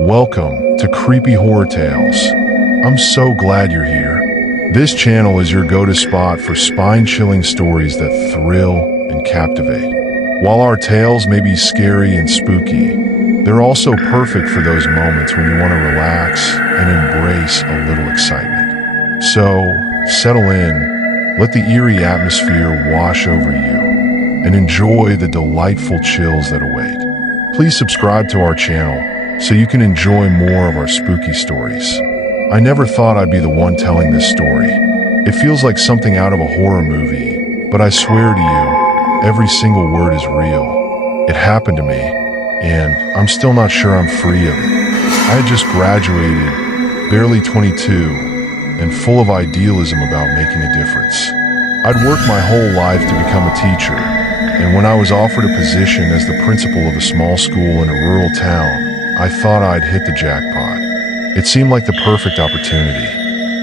Welcome to Creepy Horror Tales. I'm so glad you're here. This channel is your go-to spot for spine-chilling stories that thrill and captivate. While our tales may be scary and spooky, they're also perfect for those moments when you want to relax and embrace a little excitement. So, settle in, let the eerie atmosphere wash over you, and enjoy the delightful chills that await. Please subscribe to our channel so you can enjoy more of our spooky stories. I never thought I'd be the one telling this story. It feels like something out of a horror movie, but I swear to you, every single word is real. It happened to me, and I'm still not sure I'm free of it. I had just graduated, barely 22, and full of idealism about making a difference. I'd worked my whole life to become a teacher, and when I was offered a position as the principal of a small school in a rural town, I thought I'd hit the jackpot. It seemed like the perfect opportunity.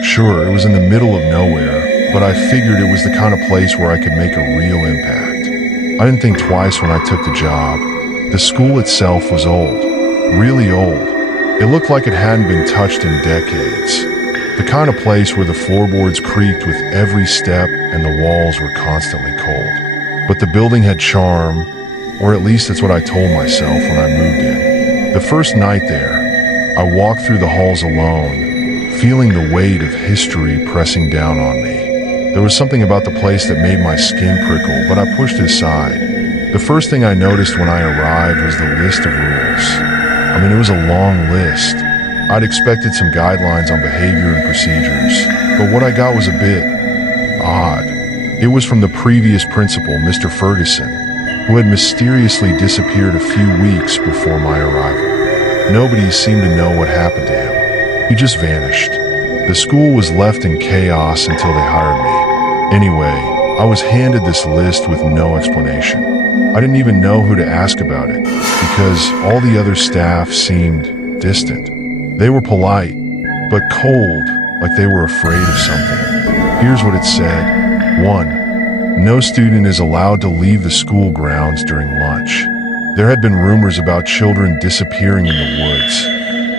Sure, it was in the middle of nowhere, but I figured it was the kind of place where I could make a real impact. I didn't think twice when I took the job. The school itself was old, really old. It looked like it hadn't been touched in decades. The kind of place where the floorboards creaked with every step and the walls were constantly cold. But the building had charm, or at least that's what I told myself when I moved in. The first night there, I walked through the halls alone, feeling the weight of history pressing down on me. There was something about the place that made my skin prickle, but I pushed it aside. The first thing I noticed when I arrived was the list of rules. It was a long list. I'd expected some guidelines on behavior and procedures, but what I got was a bit odd. It was from the previous principal, Mr. Ferguson, who had mysteriously disappeared a few weeks before my arrival. Nobody seemed to know what happened to him. He just vanished. The school was left in chaos until they hired me. Anyway, I was handed this list with no explanation. I didn't even know who to ask about it, because all the other staff seemed distant. They were polite, but cold, like they were afraid of something. Here's what it said. 1. No student is allowed to leave the school grounds during lunch. There had been rumors about children disappearing in the woods,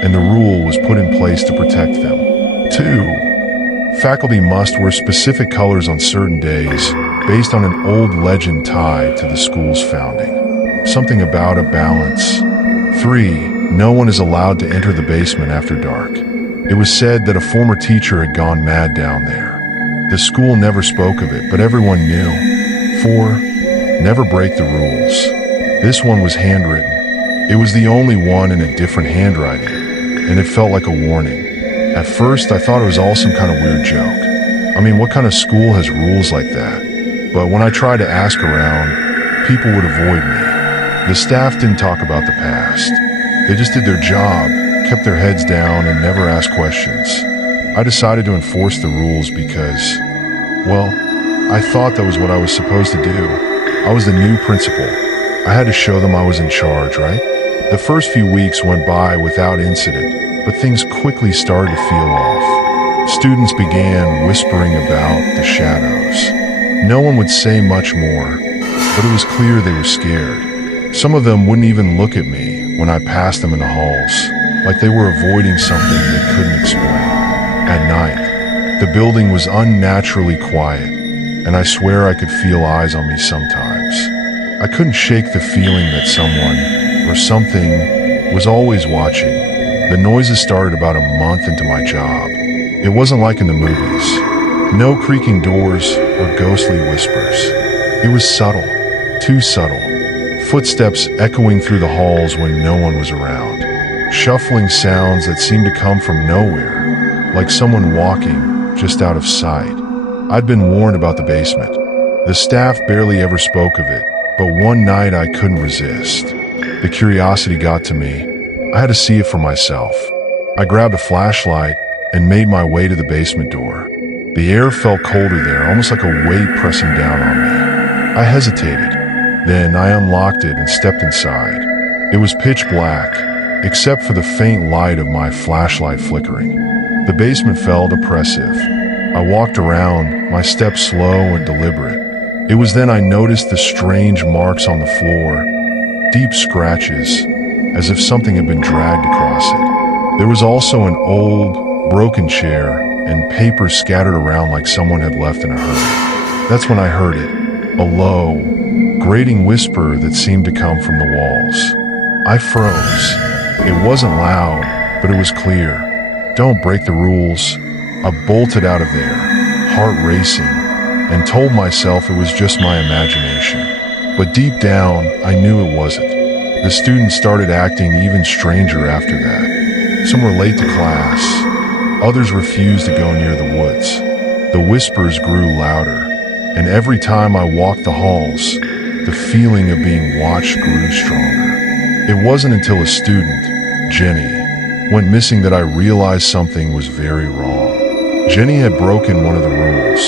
and the rule was put in place to protect them. 2. Faculty must wear specific colors on certain days, based on an old legend tied to the school's founding. Something about a balance. 3. No one is allowed to enter the basement after dark. It was said that a former teacher had gone mad down there. The school never spoke of it, but everyone knew. 4. Never break the rules. This one was handwritten. It was the only one in a different handwriting, and it felt like a warning. At first, I thought it was all some kind of weird joke. What kind of school has rules like that? But when I tried to ask around, people would avoid me. The staff didn't talk about the past. They just did their job, kept their heads down, and never asked questions. I decided to enforce the rules because, I thought that was what I was supposed to do. I was the new principal. I had to show them I was in charge, right? The first few weeks went by without incident, but things quickly started to feel off. Students began whispering about the shadows. No one would say much more, but it was clear they were scared. Some of them wouldn't even look at me when I passed them in the halls, like they were avoiding something they couldn't explain. At night, the building was unnaturally quiet, and I swear I could feel eyes on me sometimes. I couldn't shake the feeling that someone, or something, was always watching. The noises started about a month into my job. It wasn't like in the movies. No creaking doors or ghostly whispers. It was subtle, too subtle. Footsteps echoing through the halls when no one was around. Shuffling sounds that seemed to come from nowhere, like someone walking just out of sight. I'd been warned about the basement. The staff barely ever spoke of it. But one night I couldn't resist. The curiosity got to me. I had to see it for myself. I grabbed a flashlight and made my way to the basement door. The air felt colder there, almost like a weight pressing down on me. I hesitated. Then I unlocked it and stepped inside. It was pitch black, except for the faint light of my flashlight flickering. The basement felt oppressive. I walked around, my steps slow and deliberate. It was then I noticed the strange marks on the floor, deep scratches, as if something had been dragged across it. There was also an old, broken chair and papers scattered around like someone had left in a hurry. That's when I heard it, a low, grating whisper that seemed to come from the walls. I froze. It wasn't loud, but it was clear. "Don't break the rules." I bolted out of there, heart racing, and told myself it was just my imagination. But deep down, I knew it wasn't. The students started acting even stranger after that. Some were late to class. Others refused to go near the woods. The whispers grew louder, and every time I walked the halls, the feeling of being watched grew stronger. It wasn't until a student, Jenny, went missing that I realized something was very wrong. Jenny had broken one of the rules.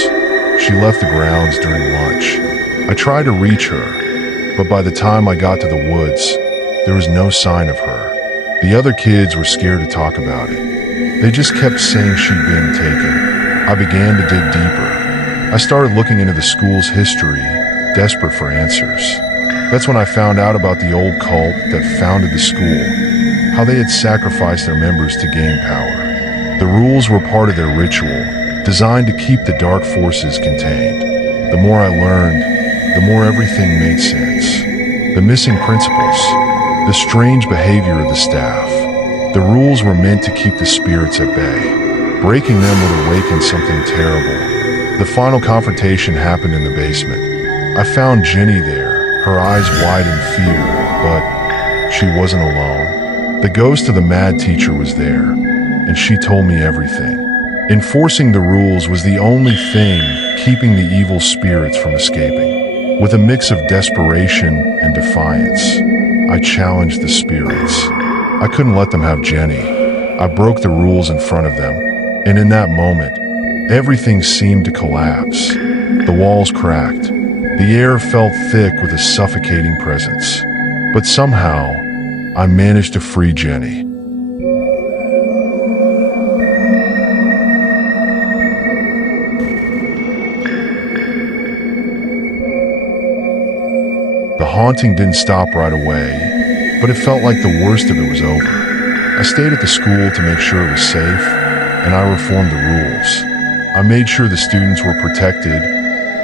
She left the grounds during lunch. I tried to reach her, but by the time I got to the woods, there was no sign of her. The other kids were scared to talk about it. They just kept saying she'd been taken. I began to dig deeper. I started looking into the school's history, desperate for answers. That's when I found out about the old cult that founded the school, how they had sacrificed their members to gain power. The rules were part of their ritual, designed to keep the dark forces contained. The more I learned, the more everything made sense. The missing principles, the strange behavior of the staff. The rules were meant to keep the spirits at bay. Breaking them would awaken something terrible. The final confrontation happened in the basement. I found Jenny there, her eyes wide in fear, but she wasn't alone. The ghost of the mad teacher was there, and she told me everything. Enforcing the rules was the only thing keeping the evil spirits from escaping. With a mix of desperation and defiance, I challenged the spirits. I couldn't let them have Jenny. I broke the rules in front of them, and in that moment, everything seemed to collapse. The walls cracked. The air felt thick with a suffocating presence. But somehow, I managed to free Jenny. The haunting didn't stop right away, but it felt like the worst of it was over. I stayed at the school to make sure it was safe, and I reformed the rules. I made sure the students were protected,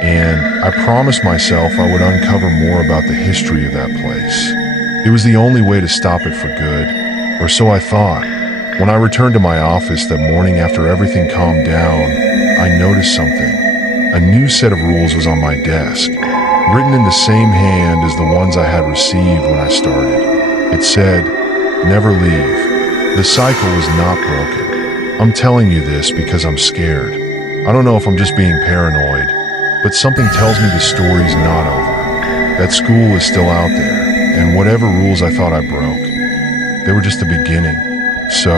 and I promised myself I would uncover more about the history of that place. It was the only way to stop it for good, or so I thought. When I returned to my office that morning after everything calmed down, I noticed something. A new set of rules was on my desk, written in the same hand as the ones I had received when I started. It said, "Never leave." The cycle was not broken. I'm telling you this because I'm scared. I don't know if I'm just being paranoid, but something tells me the story's not over. That school is still out there, and whatever rules I thought I broke, they were just the beginning. So,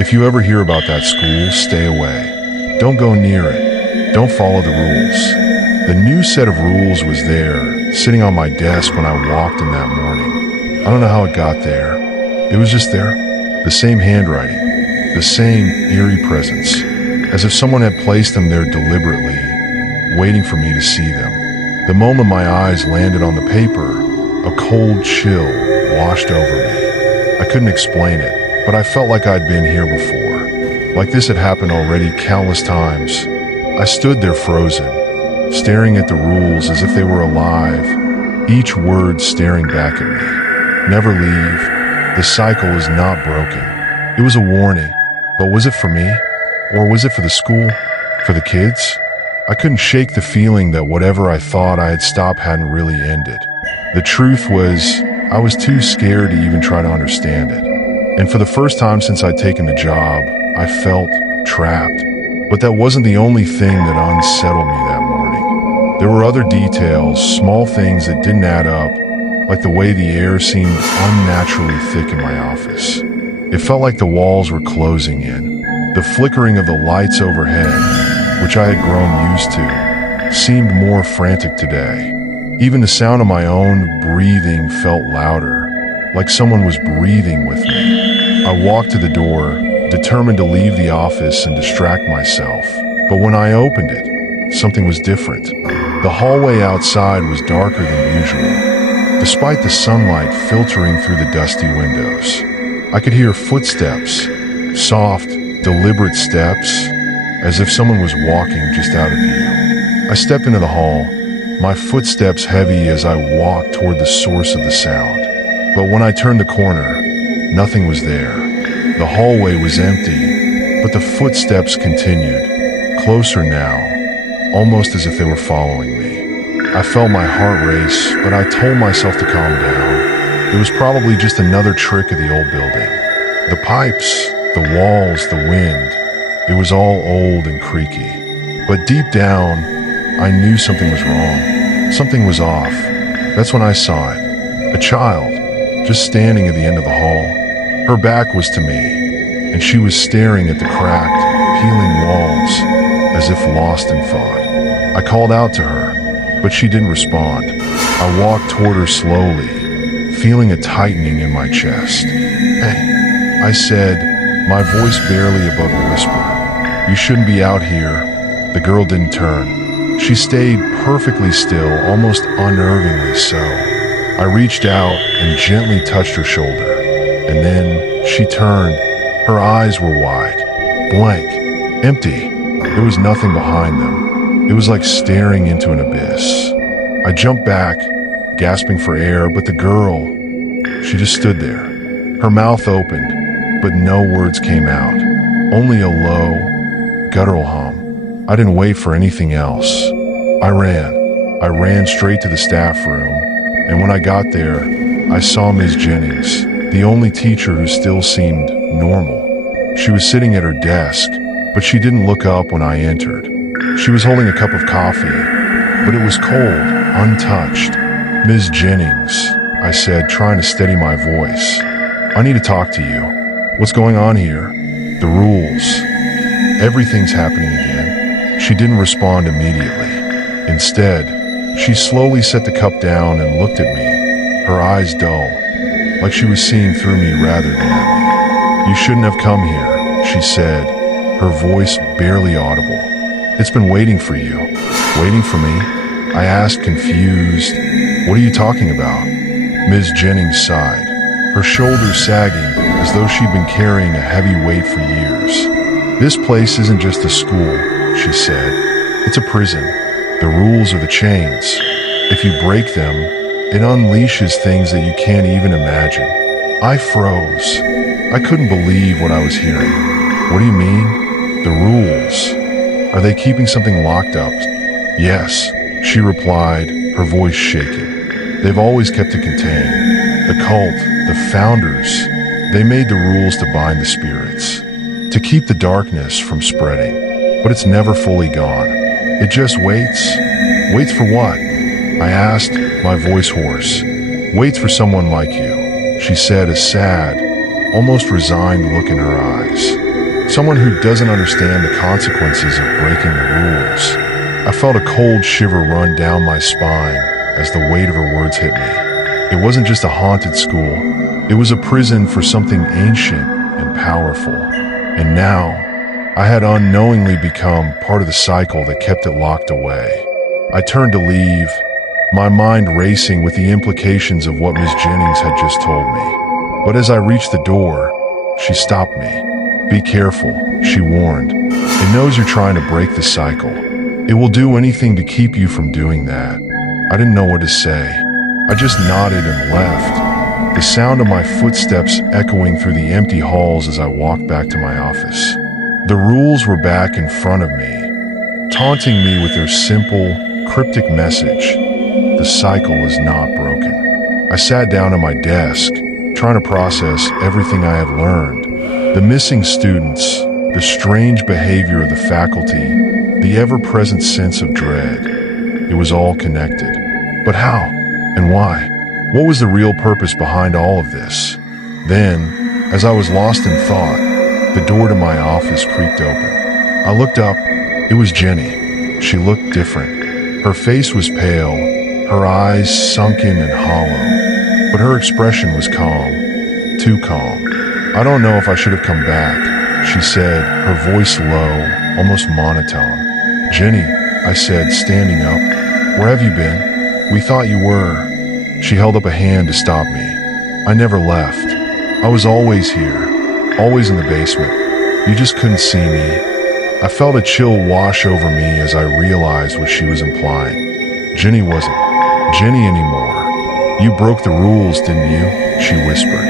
if you ever hear about that school, stay away. Don't go near it. Don't follow the rules. The new set of rules was there, sitting on my desk when I walked in that morning. I don't know how it got there. It was just there. The same handwriting, the same eerie presence, as if someone had placed them there deliberately, waiting for me to see them. The moment my eyes landed on the paper, a cold chill washed over me. I couldn't explain it, but I felt like I'd been here before. Like this had happened already countless times. I stood there frozen, staring at the rules as if they were alive, each word staring back at me. Never leave. The cycle is not broken. It was a warning, but was it for me? Or was it for the school? For the kids? I couldn't shake the feeling that whatever I thought I had stopped hadn't really ended. The truth was, I was too scared to even try to understand it. And for the first time since I'd taken the job, I felt trapped. But that wasn't the only thing that unsettled me that morning. There were other details, small things that didn't add up, like the way the air seemed unnaturally thick in my office. It felt like the walls were closing in. The flickering of the lights overhead, which I had grown used to, seemed more frantic today. Even the sound of my own breathing felt louder, like someone was breathing with me. I walked to the door, determined to leave the office and distract myself. But when I opened it, something was different. The hallway outside was darker than usual. despite the sunlight filtering through the dusty windows. I could hear footsteps, soft, deliberate steps, as if someone was walking just out of view. I stepped into the hall, my footsteps heavy as I walked toward the source of the sound. But when I turned the corner, nothing was there. The hallway was empty, but the footsteps continued, closer now, almost as if they were following me. I felt my heart race, but I told myself to calm down. It was probably just another trick of the old building. The pipes, the walls, the wind, it was all old and creaky. But deep down, I knew something was wrong. Something was off. That's when I saw it. A child, just standing at the end of the hall. Her back was to me, and she was staring at the cracked, peeling walls, as if lost in thought. I called out to her, but she didn't respond. I walked toward her slowly, feeling a tightening in my chest. "Hey," I said, my voice barely above a whisper. "You shouldn't be out here." The girl didn't turn. She stayed perfectly still, almost unnervingly so. I reached out and gently touched her shoulder, and then she turned. Her eyes were wide, blank, empty. There was nothing behind them. It was like staring into an abyss. I jumped back, gasping for air, but the girl, she just stood there. Her mouth opened, but no words came out, only a low, guttural hum. I didn't wait for anything else. I ran straight to the staff room, and when I got there, I saw Ms. Jennings, the only teacher who still seemed normal. She was sitting at her desk, but she didn't look up when I entered. She was holding a cup of coffee, but it was cold, untouched. "Ms. Jennings," I said, trying to steady my voice. "I need to talk to you. What's going on here? The rules. Everything's happening again." She didn't respond immediately. Instead, she slowly set the cup down and looked at me, her eyes dull, like she was seeing through me rather than at me. "You shouldn't have come here," she said, her voice barely audible. "It's been waiting for you." "Waiting for me?" I asked, confused. "What are you talking about?" Ms. Jennings sighed, her shoulders sagging as though she'd been carrying a heavy weight for years. "This place isn't just a school," she said. "It's a prison. The rules are the chains. If you break them, it unleashes things that you can't even imagine." I froze. I couldn't believe what I was hearing. "What do you mean? The rules? Are they keeping something locked up?" "Yes," she replied, her voice shaking. "They've always kept it contained. The cult, the founders, they made the rules to bind the spirits, to keep the darkness from spreading. But it's never fully gone. It just waits. Waits for what?" I asked, my voice hoarse. "Waits for someone like you," she said, a sad, almost resigned look in her eyes. "Someone who doesn't understand the consequences of breaking the rules." I felt a cold shiver run down my spine as the weight of her words hit me. It wasn't just a haunted school. It was a prison for something ancient and powerful. And now, I had unknowingly become part of the cycle that kept it locked away. I turned to leave, my mind racing with the implications of what Ms. Jennings had just told me. But as I reached the door, she stopped me. "Be careful," she warned. "It knows you're trying to break the cycle. It will do anything to keep you from doing that." I didn't know what to say. I just nodded and left, the sound of my footsteps echoing through the empty halls as I walked back to my office. The rules were back in front of me, taunting me with their simple, cryptic message: the cycle is not broken. I sat down at my desk, trying to process everything I had learned. The missing students, the strange behavior of the faculty, the ever-present sense of dread. It was all connected. But how? And why? What was the real purpose behind all of this? Then, as I was lost in thought, the door to my office creaked open. I looked up. It was Jenny. She looked different. Her face was pale, her eyes sunken and hollow, but her expression was calm, too calm. "I don't know if I should have come back," she said, her voice low, almost monotone. "Jenny," I said, standing up, "where have you been? We thought you were..." She held up a hand to stop me. I never left. I was always here, always in the basement. You just couldn't see me. I felt a chill wash over me as I realized what she was implying. Jenny wasn't Jenny anymore. You broke the rules, didn't you? She whispered.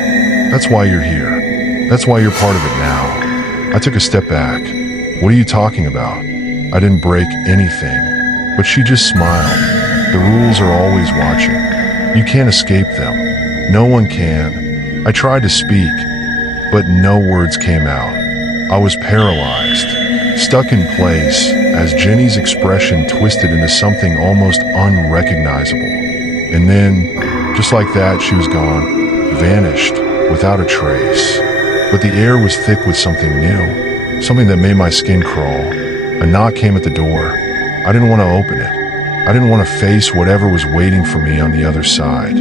That's why you're here. That's why you're part of it now. I took a step back. What are you talking about? I didn't break anything. But she just smiled. The rules are always watching. You can't escape them. No one can. I tried to speak, but no words came out. I was paralyzed, stuck in place, as Jenny's expression twisted into something almost unrecognizable. And then, just like that, she was gone, vanished, without a trace. But the air was thick with something new, something that made my skin crawl. A knock came at the door. I didn't want to open it. I didn't want to face whatever was waiting for me on the other side.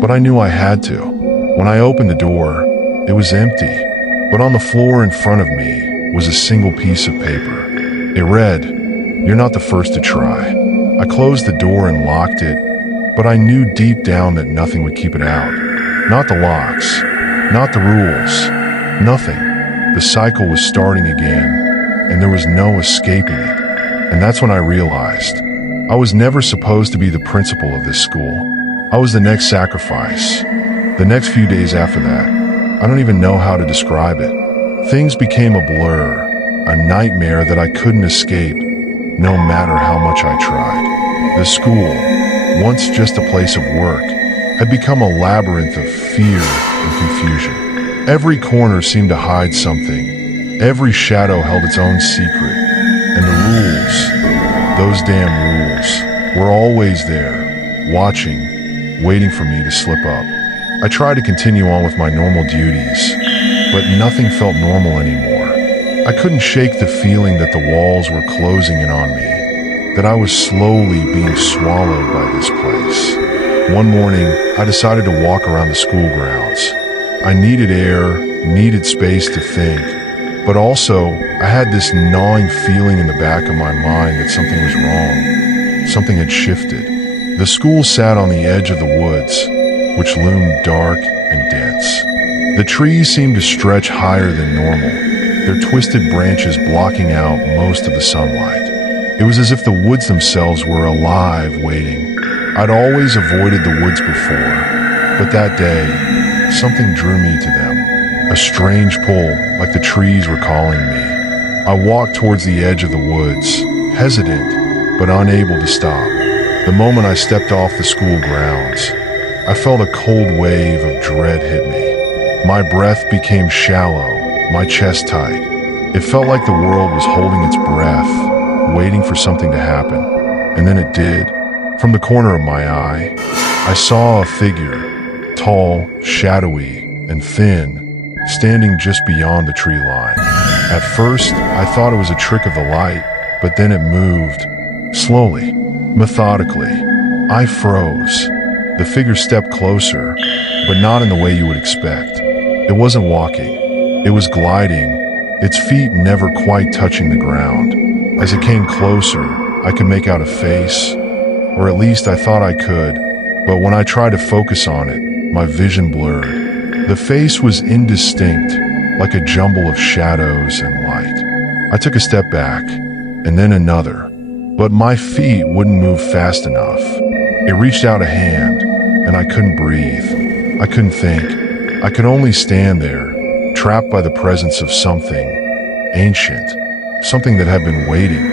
But I knew I had to. When I opened the door, it was empty. But on the floor in front of me was a single piece of paper. It read, "You're not the first to try." I closed the door and locked it, but I knew deep down that nothing would keep it out. Not the locks, not the rules, nothing. The cycle was starting again, and there was no escaping it. And that's when I realized I was never supposed to be the principal of this school. I was the next sacrifice. The next few days after that, I don't even know how to describe it. Things became a blur, a nightmare that I couldn't escape, no matter how much I tried. The school, once just a place of work, had become a labyrinth of fear and confusion. Every corner seemed to hide something. Every shadow held its own secret. And the rules, those damn rules, were always there, watching, waiting for me to slip up. I tried to continue on with my normal duties, but nothing felt normal anymore. I couldn't shake the feeling that the walls were closing in on me, that I was slowly being swallowed by this place. One morning, I decided to walk around the school grounds. I needed air, needed space to think, but also I had this gnawing feeling in the back of my mind that something was wrong. Something had shifted. The school sat on the edge of the woods, which loomed dark and dense. The trees seemed to stretch higher than normal, their twisted branches blocking out most of the sunlight. It was as if the woods themselves were alive, waiting. I'd always avoided the woods before, but that day, something drew me to them. A strange pull, like the trees were calling me. I walked towards the edge of the woods, hesitant, but unable to stop. The moment I stepped off the school grounds, I felt a cold wave of dread hit me. My breath became shallow, my chest tight. It felt like the world was holding its breath, waiting for something to happen. And then it did. From the corner of my eye, I saw a figure, tall, shadowy, and thin, standing just beyond the tree line. At first, I thought it was a trick of the light, but then it moved, slowly, methodically. I froze. The figure stepped closer, but not in the way you would expect. It wasn't walking. It was gliding, its feet never quite touching the ground. As it came closer, I could make out a face, or at least I thought I could, but when I tried to focus on it, my vision blurred. The face was indistinct, like a jumble of shadows and light. I took a step back, and then another, but my feet wouldn't move fast enough. It reached out a hand, and I couldn't breathe. I couldn't think. I could only stand there, trapped by the presence of something ancient, something that had been waiting.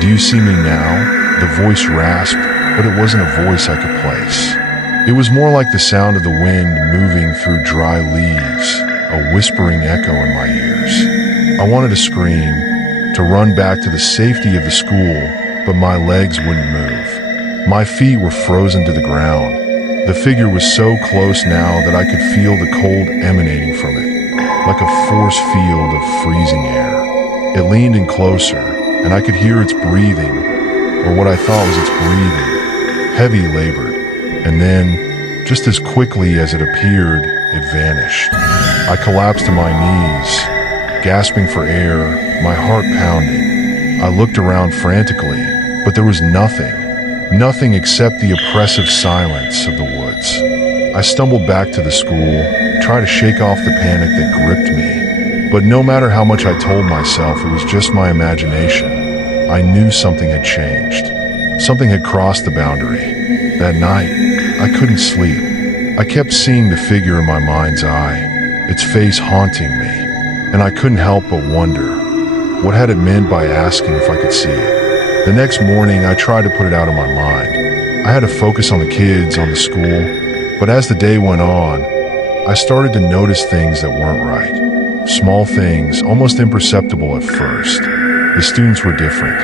"Do you see me now?" The voice rasped, but it wasn't a voice I could place. It was more like the sound of the wind moving through dry leaves, a whispering echo in my ears. I wanted to scream, to run back to the safety of the school, but my legs wouldn't move. My feet were frozen to the ground. The figure was so close now that I could feel the cold emanating from it, like a force field of freezing air. It leaned in closer, and I could hear its breathing, or what I thought was its breathing, heavy, labored. And then, just as quickly as it appeared, it vanished. I collapsed to my knees, gasping for air, my heart pounding. I looked around frantically, but there was nothing except the oppressive silence of the woods. I stumbled back to the school, tried to shake off the panic that gripped me. But no matter how much I told myself it was just my imagination, I knew something had changed. Something had crossed the boundary. That night, I couldn't sleep. I kept seeing the figure in my mind's eye, its face haunting me, and I couldn't help but wonder, what had it meant by asking if I could see it? The next morning, I tried to put it out of my mind. I had to focus on the kids, on the school, but as the day went on, I started to notice things that weren't right. Small things, almost imperceptible at first. The students were different.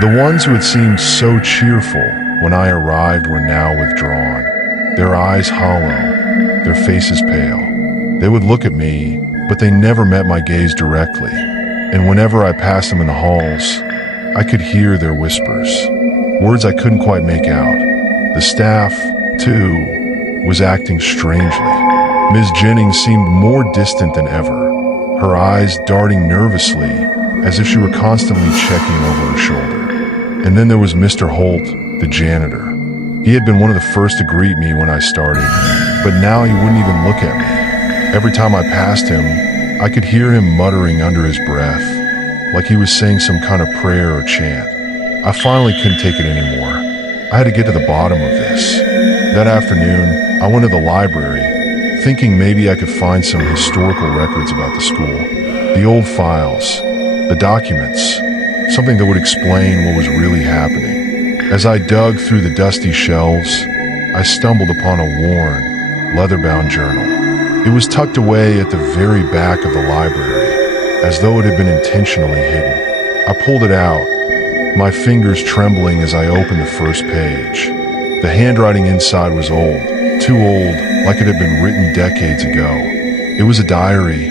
The ones who had seemed so cheerful when I arrived were now withdrawn, their eyes hollow, their faces pale. They would look at me, but they never met my gaze directly. And whenever I passed them in the halls, I could hear their whispers, words I couldn't quite make out. The staff, too, was acting strangely. Ms. Jennings seemed more distant than ever, her eyes darting nervously as if she were constantly checking over her shoulder. And then there was Mr. Holt, the janitor. He had been one of the first to greet me when I started, but now he wouldn't even look at me. Every time I passed him, I could hear him muttering under his breath, like he was saying some kind of prayer or chant. I finally couldn't take it anymore. I had to get to the bottom of this. That afternoon, I went to the library, thinking maybe I could find some historical records about the school. The old files, the documents, something that would explain what was really happening. As I dug through the dusty shelves, I stumbled upon a worn, leather-bound journal. It was tucked away at the very back of the library, as though it had been intentionally hidden. I pulled it out, my fingers trembling as I opened the first page. The handwriting inside was old, too old, like it had been written decades ago. It was a diary,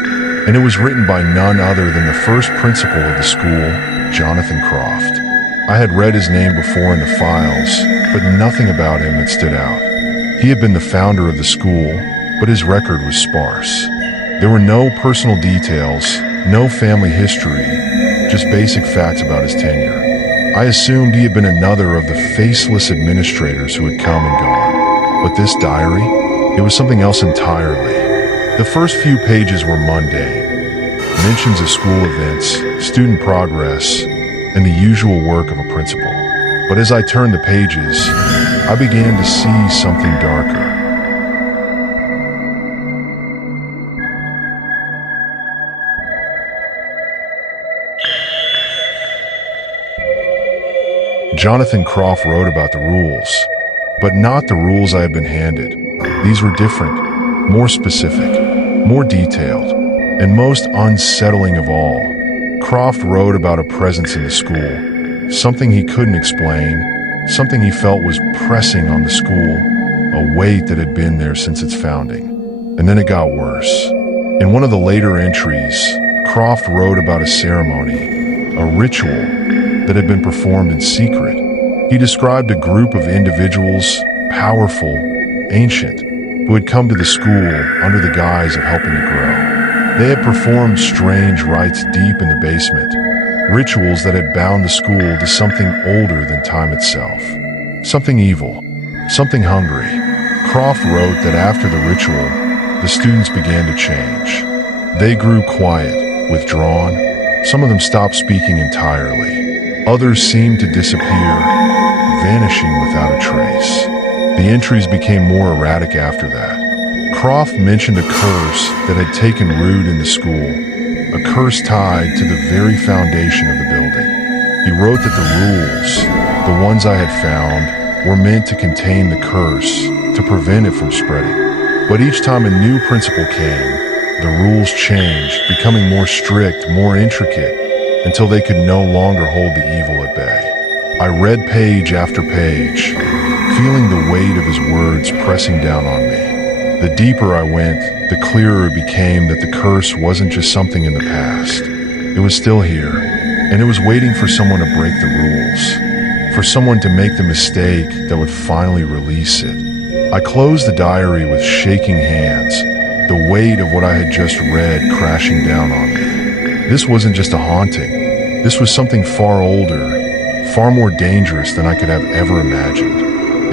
and it was written by none other than the first principal of the school, Jonathan Croft. I had read his name before in the files, but nothing about him had stood out. He had been the founder of the school, but his record was sparse. There were no personal details, no family history, just basic facts about his tenure. I assumed he had been another of the faceless administrators who had come and gone. But this diary? It was something else entirely. The first few pages were mundane. Mentions of school events, student progress, and the usual work of a principal. But as I turned the pages, I began to see something darker. Jonathan Croft wrote about the rules, but not the rules I had been handed. These were different, more specific, more detailed, and most unsettling of all. Croft wrote about a presence in the school, something he couldn't explain, something he felt was pressing on the school, a weight that had been there since its founding. And then it got worse. In one of the later entries, Croft wrote about a ceremony, a ritual that had been performed in secret. He described a group of individuals, powerful, ancient, who had come to the school under the guise of helping it grow. They had performed strange rites deep in the basement, rituals that had bound the school to something older than time itself. Something evil, something hungry. Croft wrote that after the ritual, the students began to change. They grew quiet, withdrawn. Some of them stopped speaking entirely. Others seemed to disappear, vanishing without a trace. The entries became more erratic after that. Croft mentioned a curse that had taken root in the school, a curse tied to the very foundation of the building. He wrote that the rules, the ones I had found, were meant to contain the curse, to prevent it from spreading. But each time a new principal came, the rules changed, becoming more strict, more intricate, until they could no longer hold the evil at bay. I read page after page, feeling the weight of his words pressing down on me. The deeper I went, the clearer it became that the curse wasn't just something in the past. It was still here, and it was waiting for someone to break the rules, for someone to make the mistake that would finally release it. I closed the diary with shaking hands, the weight of what I had just read crashing down on me. This wasn't just a haunting. This was something far older, far more dangerous than I could have ever imagined.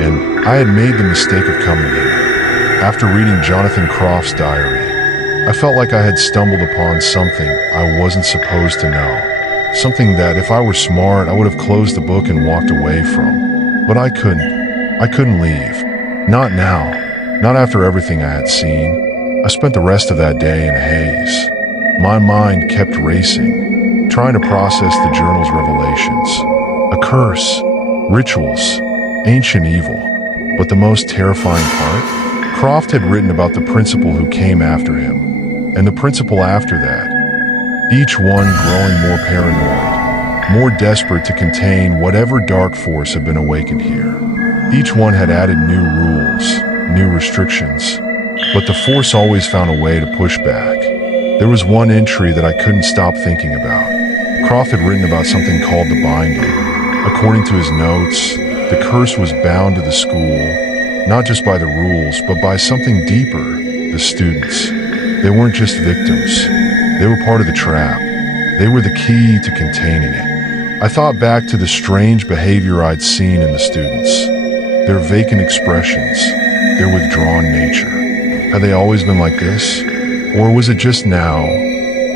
And I had made the mistake of coming here. After reading Jonathan Croft's diary, I felt like I had stumbled upon something I wasn't supposed to know. Something that, if I were smart, I would have closed the book and walked away from. But I couldn't. I couldn't leave. Not now. Not after everything I had seen. I spent the rest of that day in a haze. My mind kept racing, trying to process the journal's revelations. A curse, rituals, ancient evil. But the most terrifying part? Croft had written about the principal who came after him, and the principal after that. Each one growing more paranoid, more desperate to contain whatever dark force had been awakened here. Each one had added new rules, new restrictions, but the force always found a way to push back. There was one entry that I couldn't stop thinking about. Croft had written about something called the Binding. According to his notes, the curse was bound to the school, not just by the rules, but by something deeper, the students. They weren't just victims. They were part of the trap. They were the key to containing it. I thought back to the strange behavior I'd seen in the students. Their vacant expressions, their withdrawn nature. Had they always been like this? Or was it just now,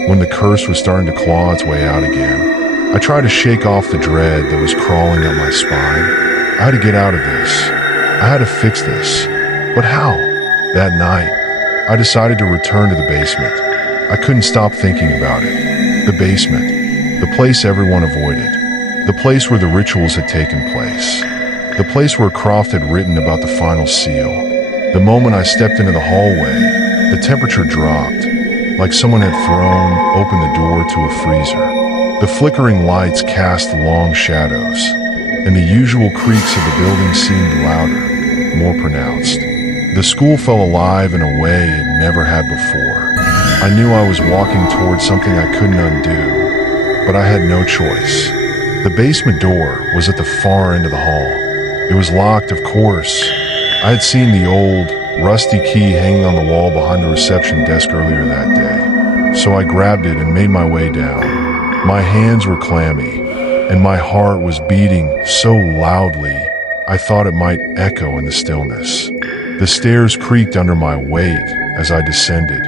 when the curse was starting to claw its way out again? I tried to shake off the dread that was crawling up my spine. I had to get out of this. I had to fix this. But how? That night, I decided to return to the basement. I couldn't stop thinking about it. The basement. The place everyone avoided. The place where the rituals had taken place. The place where Croft had written about the final seal. The moment I stepped into the hallway, the temperature dropped, like someone had thrown open the door to a freezer. The flickering lights cast long shadows, and the usual creaks of the building seemed louder, more pronounced. The school felt alive in a way it never had before. I knew I was walking towards something I couldn't undo, but I had no choice. The basement door was at the far end of the hall. It was locked, of course. I had seen the old, rusty key hanging on the wall behind the reception desk earlier that day. So I grabbed it and made my way down. My hands were clammy, and my heart was beating so loudly I thought it might echo in the stillness. The stairs creaked under my weight as I descended,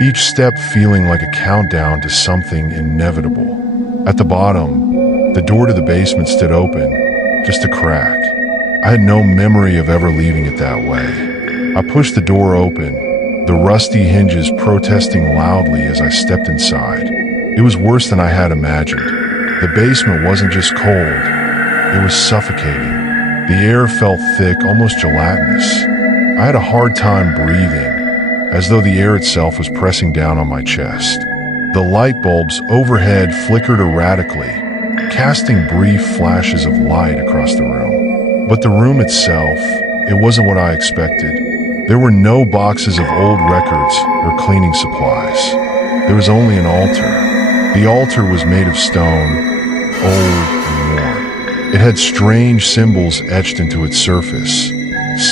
each step feeling like a countdown to something inevitable. At the bottom, the door to the basement stood open, just a crack. I had no memory of ever leaving it that way. I pushed the door open, the rusty hinges protesting loudly as I stepped inside. It was worse than I had imagined. The basement wasn't just cold, it was suffocating. The air felt thick, almost gelatinous. I had a hard time breathing, as though the air itself was pressing down on my chest. The light bulbs overhead flickered erratically, casting brief flashes of light across the room. But the room itself, it wasn't what I expected. There were no boxes of old records or cleaning supplies. There was only an altar. The altar was made of stone, old and worn. It had strange symbols etched into its surface,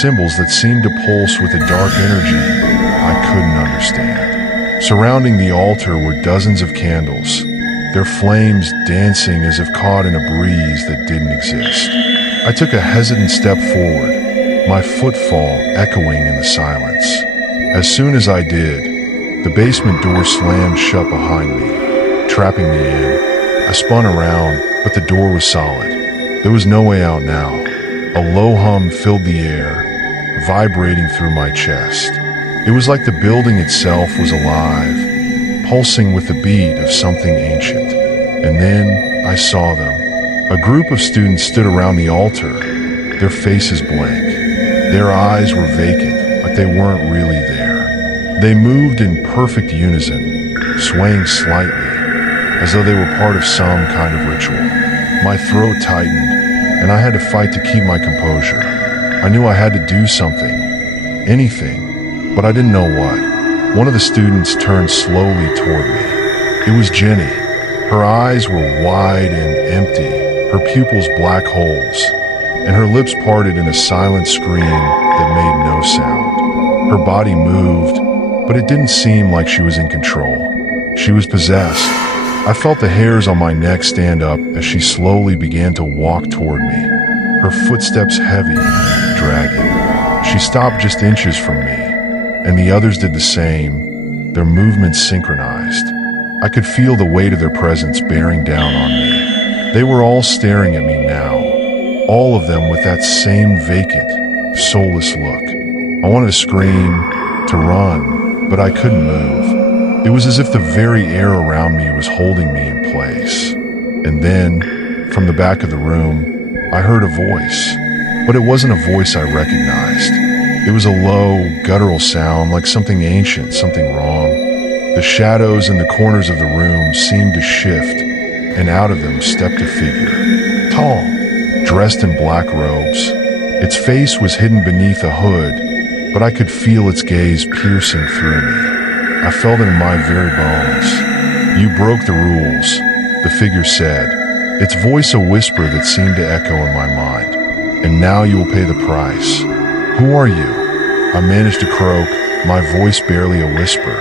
symbols that seemed to pulse with a dark energy I couldn't understand. Surrounding the altar were dozens of candles, their flames dancing as if caught in a breeze that didn't exist. I took a hesitant step forward, my footfall echoing in the silence. As soon as I did, the basement door slammed shut behind me, trapping me in. I spun around, but the door was solid. There was no way out now. A low hum filled the air, vibrating through my chest. It was like the building itself was alive, pulsing with the beat of something ancient. And then I saw them. A group of students stood around the altar, their faces blank. Their eyes were vacant, like they weren't really there. They moved in perfect unison, swaying slightly, as though they were part of some kind of ritual. My throat tightened, and I had to fight to keep my composure. I knew I had to do something, anything, but I didn't know what. One of the students turned slowly toward me. It was Jenny. Her eyes were wide and empty, her pupils black holes, and her lips parted in a silent scream that made no sound. Her body moved, but it didn't seem like she was in control. She was possessed. I felt the hairs on my neck stand up as she slowly began to walk toward me, her footsteps heavy, dragging. She stopped just inches from me, and the others did the same, their movements synchronized. I could feel the weight of their presence bearing down on me. They were all staring at me now, all of them with that same vacant, soulless look. I wanted to scream, to run, but I couldn't move. It was as if the very air around me was holding me in place. And then, from the back of the room, I heard a voice. But it wasn't a voice I recognized. It was a low, guttural sound like something ancient, something wrong. The shadows in the corners of the room seemed to shift, and out of them stepped a figure. Tall, dressed in black robes. Its face was hidden beneath a hood, but I could feel its gaze piercing through me. I felt it in my very bones. "You broke the rules," the figure said, its voice a whisper that seemed to echo in my mind. "And now you will pay the price." "Who are you?" I managed to croak, my voice barely a whisper.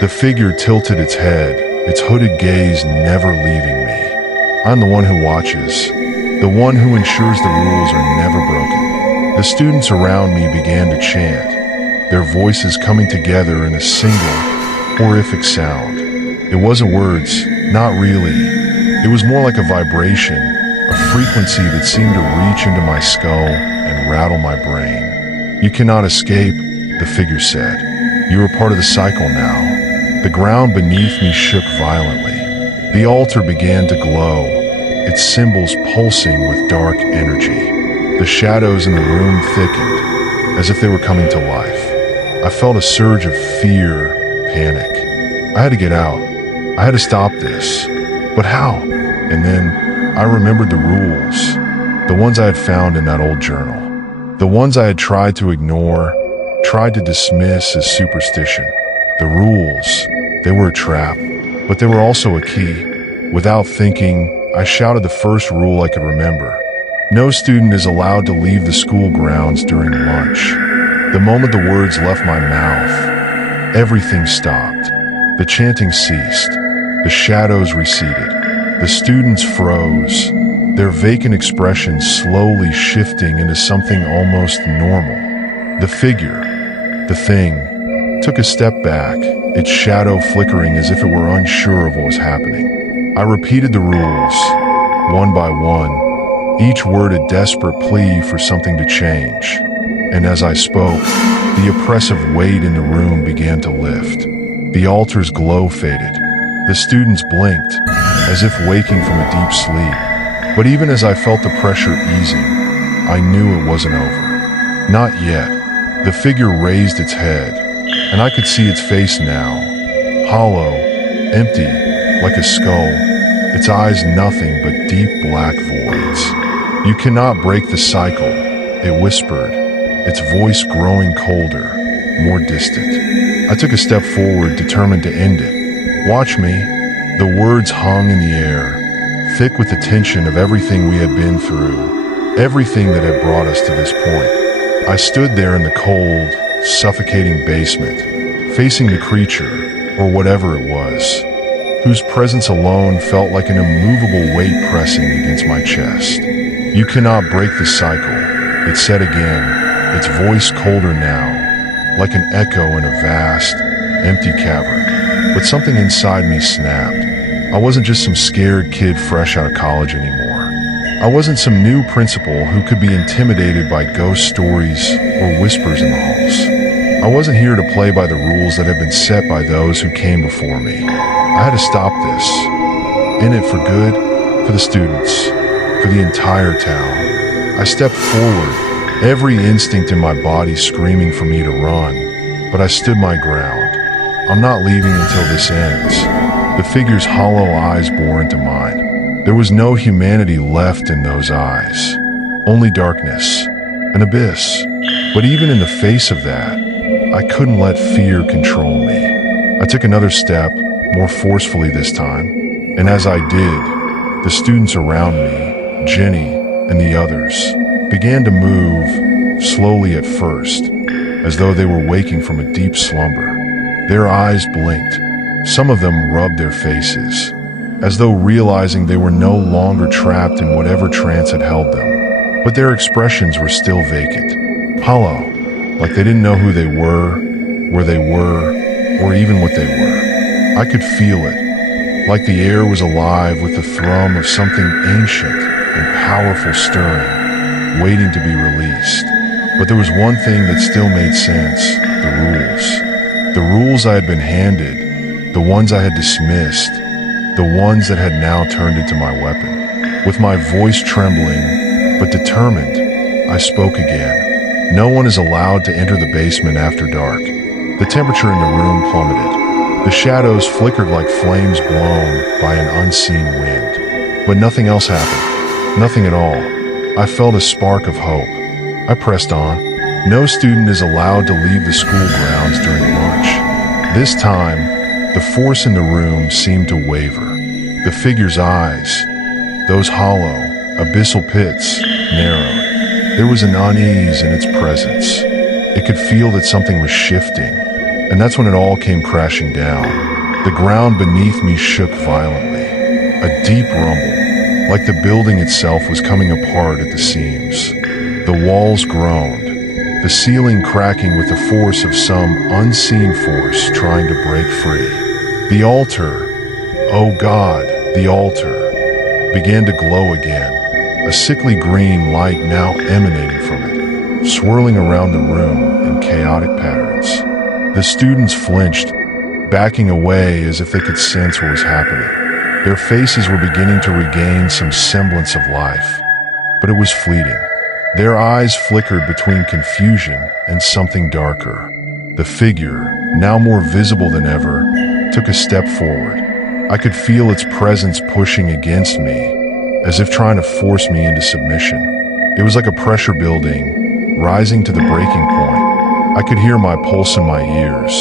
The figure tilted its head, its hooded gaze never leaving me. "I'm the one who watches, the one who ensures the rules are never broken." The students around me began to chant, their voices coming together in a single, horrific sound. It wasn't words, not really. It was more like a vibration, a frequency that seemed to reach into my skull and rattle my brain. "You cannot escape," the figure said. "You are part of the cycle now." The ground beneath me shook violently. The altar began to glow, its symbols pulsing with dark energy. The shadows in the room thickened, as if they were coming to life. I felt a surge of fear, panic. I had to get out. I had to stop this. But how? And then I remembered the rules, the ones I had found in that old journal. The ones I had tried to ignore, tried to dismiss as superstition. The rules, they were a trap, but they were also a key. Without thinking, I shouted the first rule I could remember. No student is allowed to leave the school grounds during lunch. The moment the words left my mouth, everything stopped. The chanting ceased. The shadows receded. The students froze, their vacant expressions slowly shifting into something almost normal. The figure, the thing, took a step back, its shadow flickering as if it were unsure of what was happening. I repeated the rules, one by one, each word a desperate plea for something to change. And as I spoke, the oppressive weight in the room began to lift. The altar's glow faded. The students blinked, as if waking from a deep sleep. But even as I felt the pressure easing, I knew it wasn't over. Not yet. The figure raised its head, and I could see its face now. Hollow, empty, like a skull, its eyes nothing but deep black voids. "You cannot break the cycle," it whispered, its voice growing colder, more distant. I took a step forward, determined to end it. "Watch me." The words hung in the air, thick with the tension of everything we had been through, everything that had brought us to this point. I stood there in the cold, suffocating basement, facing the creature, or whatever it was, whose presence alone felt like an immovable weight pressing against my chest. "You cannot break the cycle," it said again, its voice colder now, like an echo in a vast, empty cavern. But something inside me snapped. I wasn't just some scared kid fresh out of college anymore. I wasn't some new principal who could be intimidated by ghost stories or whispers in the halls. I wasn't here to play by the rules that had been set by those who came before me. I had to stop this. In it for good, for the students, for the entire town. I stepped forward, every instinct in my body screaming for me to run, but I stood my ground. "I'm not leaving until this ends." The figure's hollow eyes bore into mine. There was no humanity left in those eyes, only darkness, an abyss. But even in the face of that, I couldn't let fear control me. I took another step, more forcefully this time, and as I did, the students around me, Jenny and the others, began to move, slowly at first, as though they were waking from a deep slumber. Their eyes blinked. Some of them rubbed their faces, as though realizing they were no longer trapped in whatever trance had held them. But their expressions were still vacant, hollow, like they didn't know who they were, where they were, or even what they were. I could feel it, like the air was alive with the thrum of something ancient and powerful stirring, waiting to be released. But there was one thing that still made sense: the rules. The rules I had been handed, the ones I had dismissed, the ones that had now turned into my weapon. With my voice trembling, but determined, I spoke again. No one is allowed to enter the basement after dark. The temperature in the room plummeted. The shadows flickered like flames blown by an unseen wind. But nothing else happened. Nothing at all. I felt a spark of hope. I pressed on. No student is allowed to leave the school grounds during lunch. This time, the force in the room seemed to waver. The figure's eyes, those hollow, abyssal pits, narrowed. There was an unease in its presence. It could feel that something was shifting, and that's when it all came crashing down. The ground beneath me shook violently, a deep rumble, like the building itself was coming apart at the seams. The walls groaned, the ceiling cracking with the force of some unseen force trying to break free. The altar, oh God, the altar, began to glow again, a sickly green light now emanating from it, swirling around the room in chaotic patterns. The students flinched, backing away as if they could sense what was happening. Their faces were beginning to regain some semblance of life, but it was fleeting. Their eyes flickered between confusion and something darker. The figure, now more visible than ever, took a step forward. I could feel its presence pushing against me, as if trying to force me into submission. It was like a pressure building, rising to the breaking point. I could hear my pulse in my ears,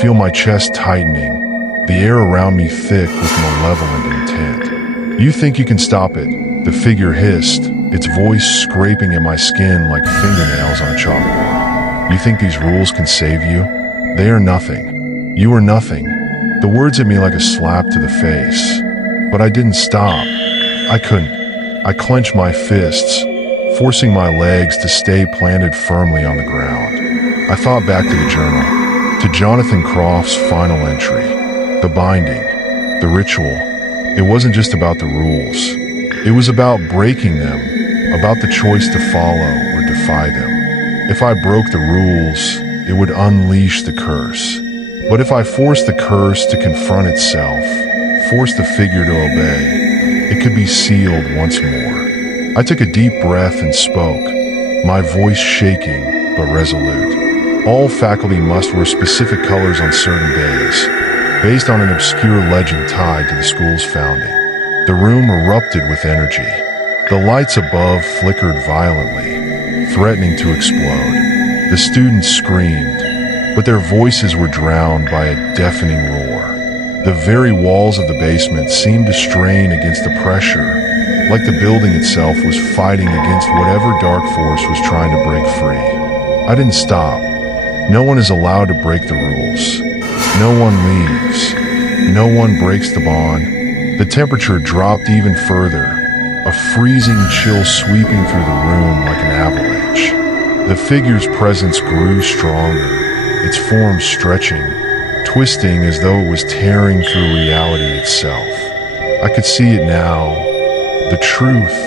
feel my chest tightening, the air around me thick with malevolent intent. "You think you can stop it?" the figure hissed, its voice scraping at my skin like fingernails on a chalkboard. "You think these rules can save you? They are nothing. You are nothing." The words hit me like a slap to the face, but I didn't stop. I couldn't. I clenched my fists, forcing my legs to stay planted firmly on the ground. I thought back to the journal, to Jonathan Croft's final entry, the binding, the ritual. It wasn't just about the rules. It was about breaking them, about the choice to follow or defy them. If I broke the rules, it would unleash the curse. But if I forced the curse to confront itself, forced the figure to obey, it could be sealed once more. I took a deep breath and spoke, my voice shaking but resolute. All faculty must wear specific colors on certain days, based on an obscure legend tied to the school's founding. The room erupted with energy. The lights above flickered violently, threatening to explode. The students screamed, but their voices were drowned by a deafening roar. The very walls of the basement seemed to strain against the pressure, like the building itself was fighting against whatever dark force was trying to break free. I didn't stop. No one is allowed to break the rules. No one leaves. No one breaks the bond. The temperature dropped even further, a freezing chill sweeping through the room like an avalanche. The figure's presence grew stronger, its form stretching, twisting as though it was tearing through reality itself. I could see it now, the truth,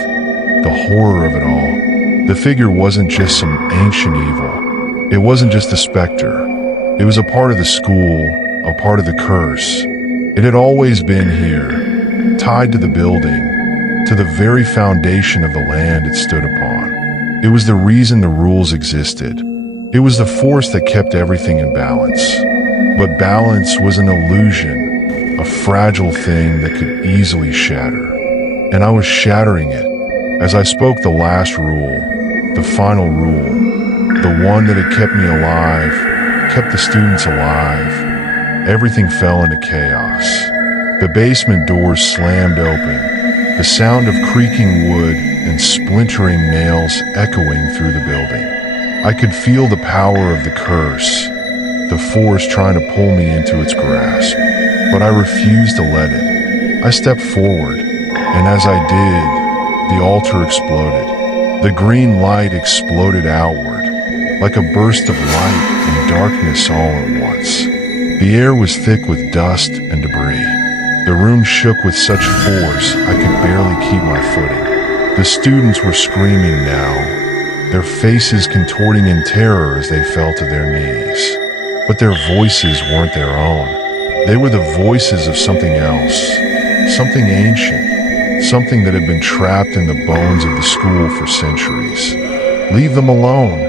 the horror of it all. The figure wasn't just some ancient evil. It wasn't just a specter. It was a part of the school, a part of the curse. It had always been here, tied to the building, to the very foundation of the land it stood upon. It was the reason the rules existed. It was the force that kept everything in balance. But balance was an illusion, a fragile thing that could easily shatter. And I was shattering it as I spoke the last rule, the final rule, the one that had kept me alive, kept the students alive. Everything fell into chaos. The basement doors slammed open, the sound of creaking wood and splintering nails echoing through the building. I could feel the power of the curse, the force trying to pull me into its grasp, but I refused to let it. I stepped forward, and as I did, the altar exploded. The green light exploded outward, like a burst of light and darkness all at once. The air was thick with dust and debris. The room shook with such force I could barely keep my footing. The students were screaming now, their faces contorting in terror as they fell to their knees. But their voices weren't their own. They were the voices of something else, something ancient, something that had been trapped in the bones of the school for centuries. "Leave them alone,"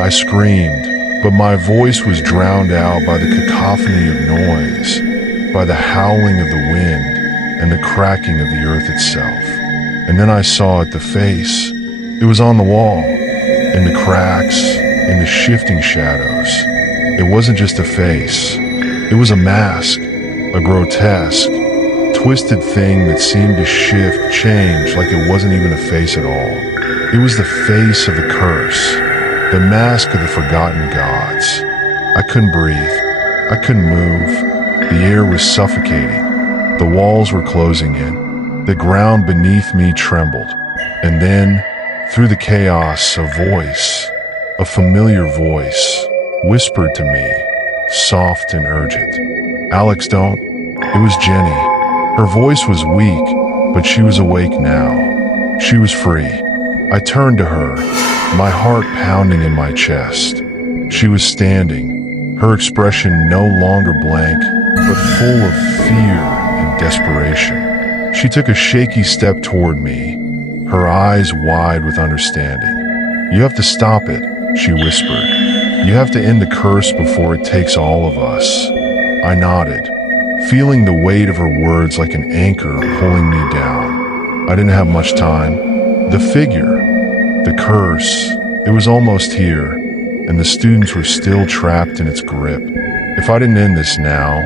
I screamed, but my voice was drowned out by the cacophony of noise, by the howling of the wind and the cracking of the earth itself. And then I saw it, the face. It was on the wall, in the cracks, in the shifting shadows. It wasn't just a face. It was a mask, a grotesque, twisted thing that seemed to shift, change, like it wasn't even a face at all. It was the face of the curse, the mask of the forgotten gods. I couldn't breathe. I couldn't move. The air was suffocating. The walls were closing in. The ground beneath me trembled. And then, through the chaos, a voice, a familiar voice, whispered to me, soft and urgent. "Alex, don't." It was Jenny. Her voice was weak, but she was awake now. She was free. I turned to her, my heart pounding in my chest. She was standing, her expression no longer blank, but full of fear and desperation. She took a shaky step toward me, her eyes wide with understanding. "You have to stop it," she whispered. "You have to end the curse before it takes all of us." I nodded, feeling the weight of her words like an anchor pulling me down. I didn't have much time. The figure, the curse, it was almost here, and the students were still trapped in its grip. If I didn't end this now,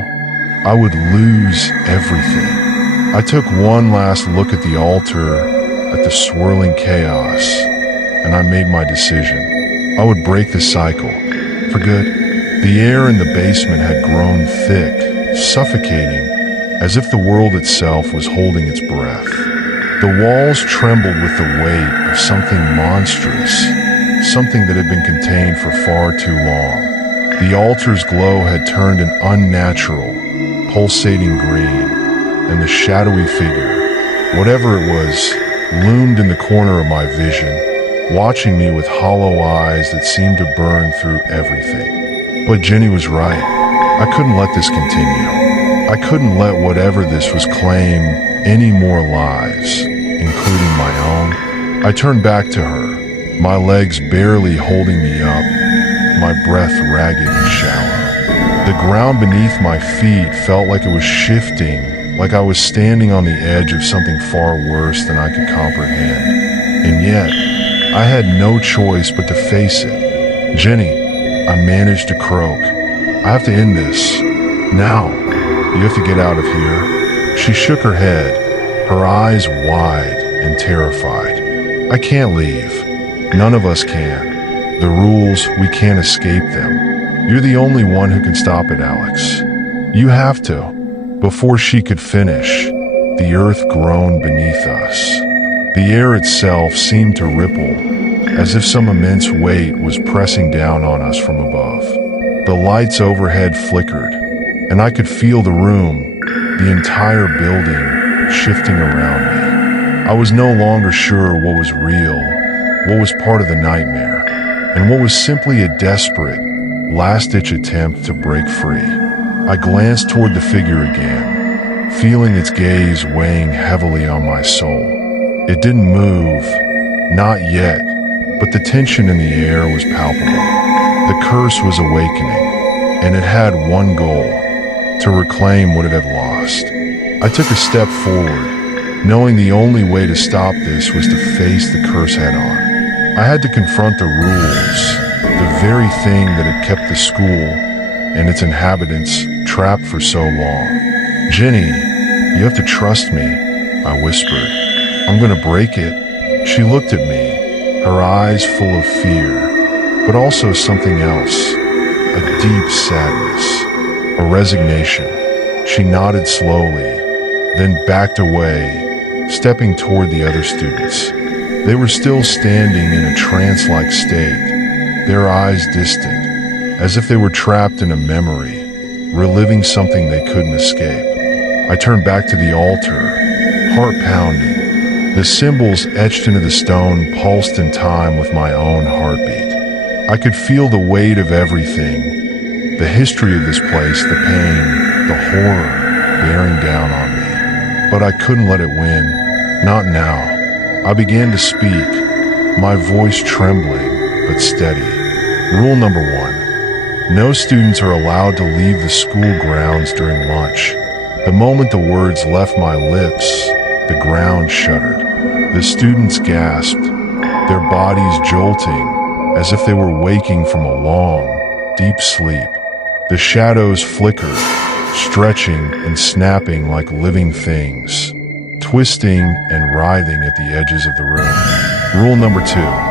I would lose everything. I took one last look at the altar, at the swirling chaos, and I made my decision. I would break the cycle, for good. The air in the basement had grown thick, suffocating, as if the world itself was holding its breath. The walls trembled with the weight of something monstrous, something that had been contained for far too long. The altar's glow had turned an unnatural, pulsating green, and the shadowy figure, whatever it was, loomed in the corner of my vision, watching me with hollow eyes that seemed to burn through everything. But Jenny was right. I couldn't let this continue. I couldn't let whatever this was claim any more lives, including my own. I turned back to her, my legs barely holding me up, my breath ragged and shallow. The ground beneath my feet felt like it was shifting, like I was standing on the edge of something far worse than I could comprehend. And yet, I had no choice but to face it. "Jenny," I managed to croak, "I have to end this. Now. You have to get out of here." She shook her head, her eyes wide and terrified. "I can't leave. None of us can. The rules, we can't escape them. You're the only one who can stop it, Alex. You have to." Before she could finish, the earth groaned beneath us. The air itself seemed to ripple, as if some immense weight was pressing down on us from above. The lights overhead flickered, and I could feel the room, the entire building, shifting around me. I was no longer sure what was real, what was part of the nightmare, and what was simply a desperate, last-ditch attempt to break free. I glanced toward the figure again, feeling its gaze weighing heavily on my soul. It didn't move, not yet, but the tension in the air was palpable. The curse was awakening, and it had one goal: to reclaim what it had lost. I took a step forward, knowing the only way to stop this was to face the curse head-on. I had to confront the rules, the very thing that had kept the school and its inhabitants trapped for so long. "Jenny, you have to trust me," I whispered. "I'm gonna break it." She looked at me, her eyes full of fear, but also something else, a deep sadness, a resignation. She nodded slowly, then backed away, stepping toward the other students. They were still standing in a trance-like state, their eyes distant, as if they were trapped in a memory, reliving something they couldn't escape. I turned back to the altar, heart pounding. The symbols etched into the stone pulsed in time with my own heartbeat. I could feel the weight of everything, the history of this place, the pain, the horror bearing down on me. But I couldn't let it win. Not now. I began to speak, my voice trembling but steady. Rule number 1. No students are allowed to leave the school grounds during lunch. The moment the words left my lips, the ground shuddered. The students gasped, their bodies jolting as if they were waking from a long, deep sleep. The shadows flickered, stretching and snapping like living things, twisting and writhing at the edges of the room. Rule number 2.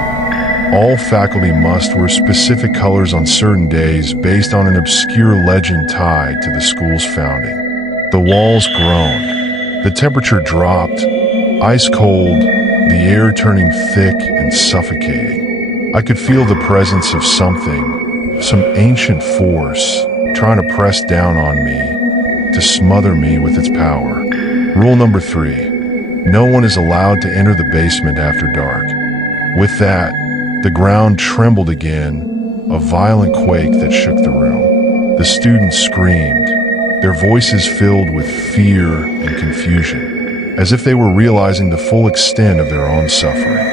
All faculty must wear specific colors on certain days based on an obscure legend tied to the school's founding. The walls groaned. The temperature dropped, ice cold, the air turning thick and suffocating. I could feel the presence of something, some ancient force, trying to press down on me, to smother me with its power. Rule number 3. No one is allowed to enter the basement after dark. With that, the ground trembled again, a violent quake that shook the room. The students screamed, their voices filled with fear and confusion, as if they were realizing the full extent of their own suffering.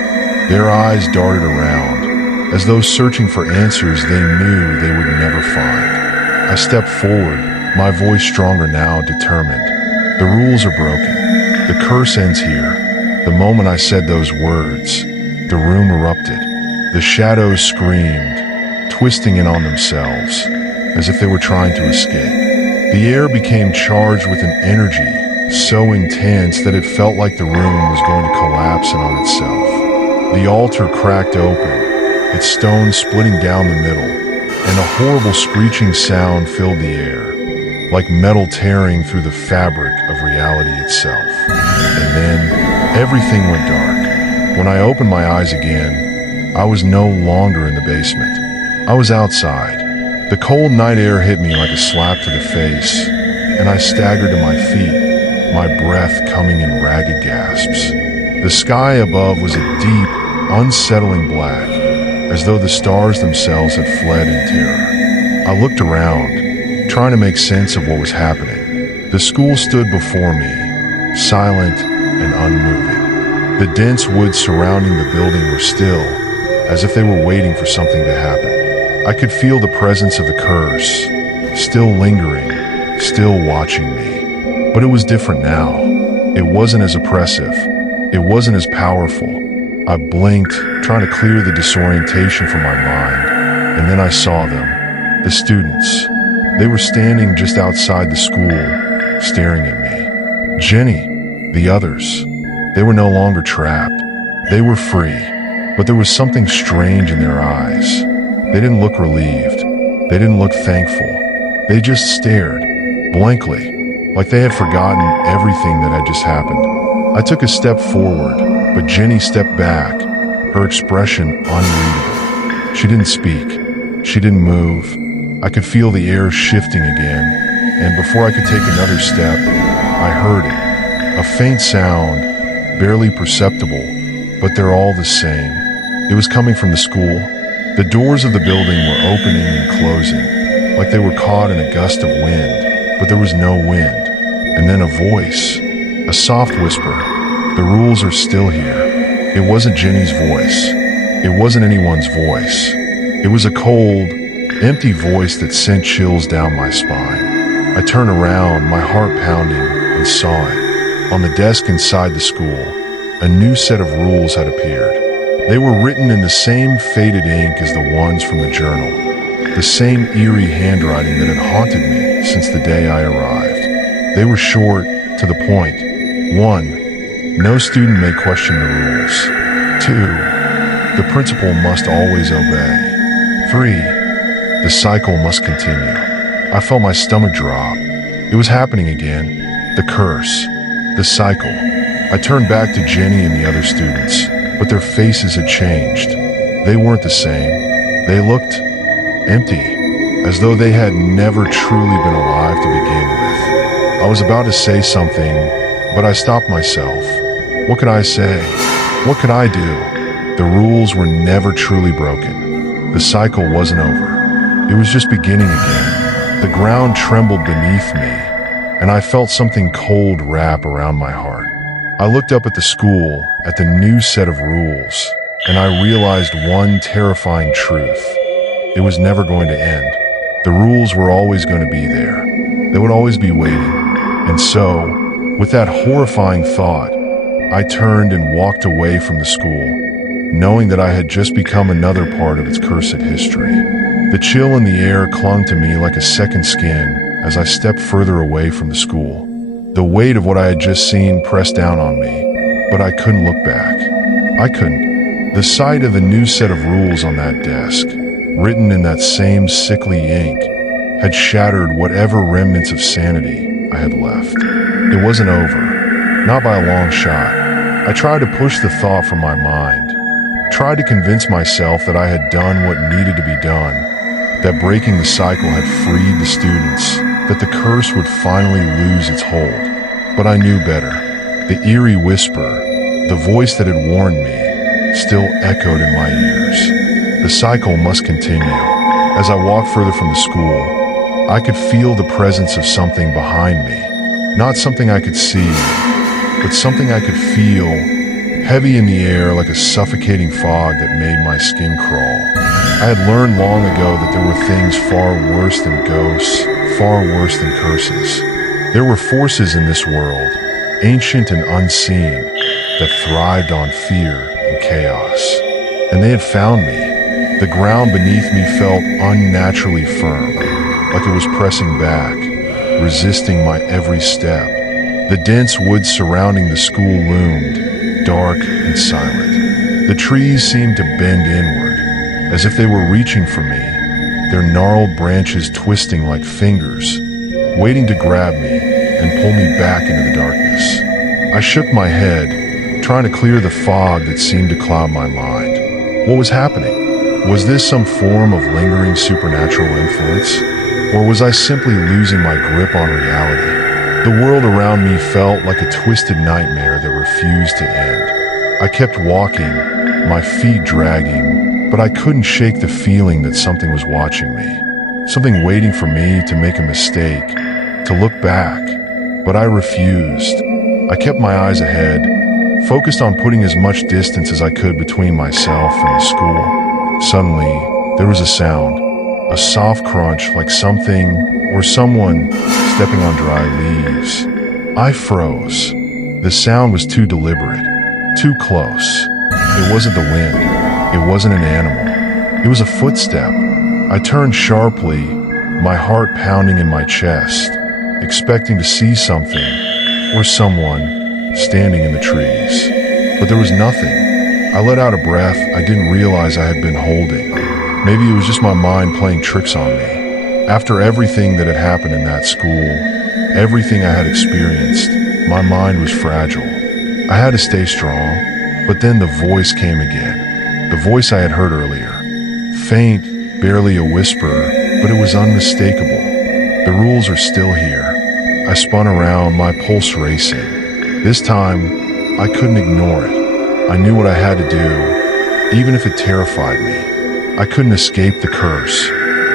Their eyes darted around, as though searching for answers they knew they would never find. I stepped forward, my voice stronger now, determined. The rules are broken. The curse ends here. The moment I said those words, the room erupted. The shadows screamed, twisting in on themselves, as if they were trying to escape. The air became charged with an energy so intense that it felt like the room was going to collapse in on itself. The altar cracked open, its stones splitting down the middle, and a horrible screeching sound filled the air, like metal tearing through the fabric of reality itself. And then, everything went dark. When I opened my eyes again, I was no longer in the basement. I was outside. The cold night air hit me like a slap to the face, and I staggered to my feet, my breath coming in ragged gasps. The sky above was a deep, unsettling black, as though the stars themselves had fled in terror. I looked around, trying to make sense of what was happening. The school stood before me, silent and unmoving. The dense woods surrounding the building were still, as if they were waiting for something to happen. I could feel the presence of the curse, still lingering, still watching me. But it was different now. It wasn't as oppressive. It wasn't as powerful. I blinked, trying to clear the disorientation from my mind, and then I saw them, the students. They were standing just outside the school, staring at me. Jenny, the others. They were no longer trapped. They were free, but there was something strange in their eyes. They didn't look relieved. They didn't look thankful. They just stared, blankly, like they had forgotten everything that had just happened. I took a step forward, but Jenny stepped back, her expression unreadable. She didn't speak. She didn't move. I could feel the air shifting again, and before I could take another step, I heard it. A faint sound, barely perceptible, but they're all the same. It was coming from the school. The doors of the building were opening and closing, like they were caught in a gust of wind, but there was no wind. And then a voice, a soft whisper. The rules are still here. It wasn't Jenny's voice. It wasn't anyone's voice. It was a cold, empty voice that sent chills down my spine. I turned around, my heart pounding, and saw it. On the desk inside the school, a new set of rules had appeared. They were written in the same faded ink as the ones from the journal, the same eerie handwriting that had haunted me since the day I arrived. They were short, to the point. 1. No student may question the rules. 2. The principal must always obey. 3. The cycle must continue. I felt my stomach drop. It was happening again. The curse. The cycle. I turned back to Jenny and the other students, but their faces had changed. They weren't the same. They looked empty, as though they had never truly been alive to begin with. I was about to say something, but I stopped myself. What could I say? What could I do? The rules were never truly broken. The cycle wasn't over. It was just beginning again. The ground trembled beneath me, and I felt something cold wrap around my heart. I looked up at the school, at the new set of rules, and I realized one terrifying truth. It was never going to end. The rules were always going to be there. They would always be waiting. And so, with that horrifying thought, I turned and walked away from the school, knowing that I had just become another part of its cursed history. The chill in the air clung to me like a second skin as I stepped further away from the school. The weight of what I had just seen pressed down on me, but I couldn't look back. I couldn't. The sight of the new set of rules on that desk, written in that same sickly ink, had shattered whatever remnants of sanity I had left. It wasn't over, not by a long shot. I tried to push the thought from my mind, tried to convince myself that I had done what needed to be done, that breaking the cycle had freed the students, that the curse would finally lose its hold. But I knew better. The eerie whisper, the voice that had warned me, still echoed in my ears. The cycle must continue. As I walked further from the school, I could feel the presence of something behind me. Not something I could see, but something I could feel, heavy in the air like a suffocating fog that made my skin crawl. I had learned long ago that there were things far worse than ghosts, far worse than curses. There were forces in this world, ancient and unseen, that thrived on fear and chaos. And they had found me. The ground beneath me felt unnaturally firm, like it was pressing back, resisting my every step. The dense woods surrounding the school loomed, dark and silent. The trees seemed to bend inward, as if they were reaching for me, their gnarled branches twisting like fingers, waiting to grab me and pull me back into the darkness. I shook my head, trying to clear the fog that seemed to cloud my mind. What was happening? Was this some form of lingering supernatural influence? Or was I simply losing my grip on reality? The world around me felt like a twisted nightmare that refused to end. I kept walking, my feet dragging, but I couldn't shake the feeling that something was watching me. Something waiting for me to make a mistake, to look back. But I refused. I kept my eyes ahead, focused on putting as much distance as I could between myself and the school. Suddenly, there was a sound, a soft crunch like something or someone stepping on dry leaves. I froze. The sound was too deliberate, too close. It wasn't the wind. It wasn't an animal. It was a footstep. I turned sharply, my heart pounding in my chest, expecting to see something or someone standing in the trees. But there was nothing. I let out a breath I didn't realize I had been holding. Maybe it was just my mind playing tricks on me. After everything that had happened in that school, everything I had experienced, my mind was fragile. I had to stay strong, but then the voice came again. The voice I had heard earlier. Faint, barely a whisper, but it was unmistakable. The rules are still here. I spun around, my pulse racing. This time, I couldn't ignore it. I knew what I had to do, even if it terrified me. I couldn't escape the curse.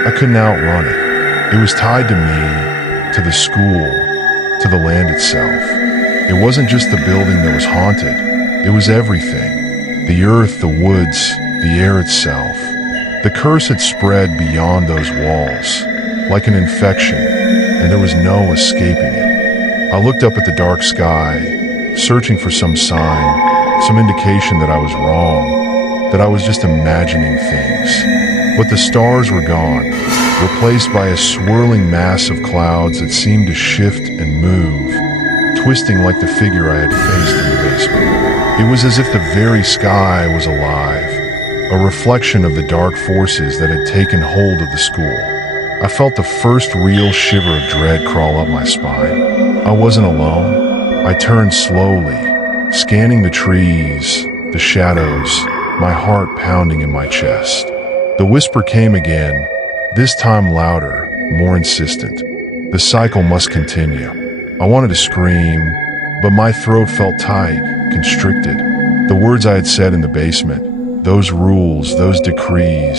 I couldn't outrun it. It was tied to me, to the school, to the land itself. It wasn't just the building that was haunted. It was everything. The earth, the woods, the air itself. The curse had spread beyond those walls, like an infection, and there was no escaping it. I looked up at the dark sky, searching for some sign, some indication that I was wrong, that I was just imagining things. But the stars were gone, replaced by a swirling mass of clouds that seemed to shift and move, twisting like the figure I had faced in the basement. It was as if the very sky was alive, a reflection of the dark forces that had taken hold of the school. I felt the first real shiver of dread crawl up my spine. I wasn't alone. I turned slowly, scanning the trees, the shadows, my heart pounding in my chest. The whisper came again, this time louder, more insistent. The cycle must continue. I wanted to scream, but my throat felt tight, constricted. The words I had said in the basement, those rules, those decrees,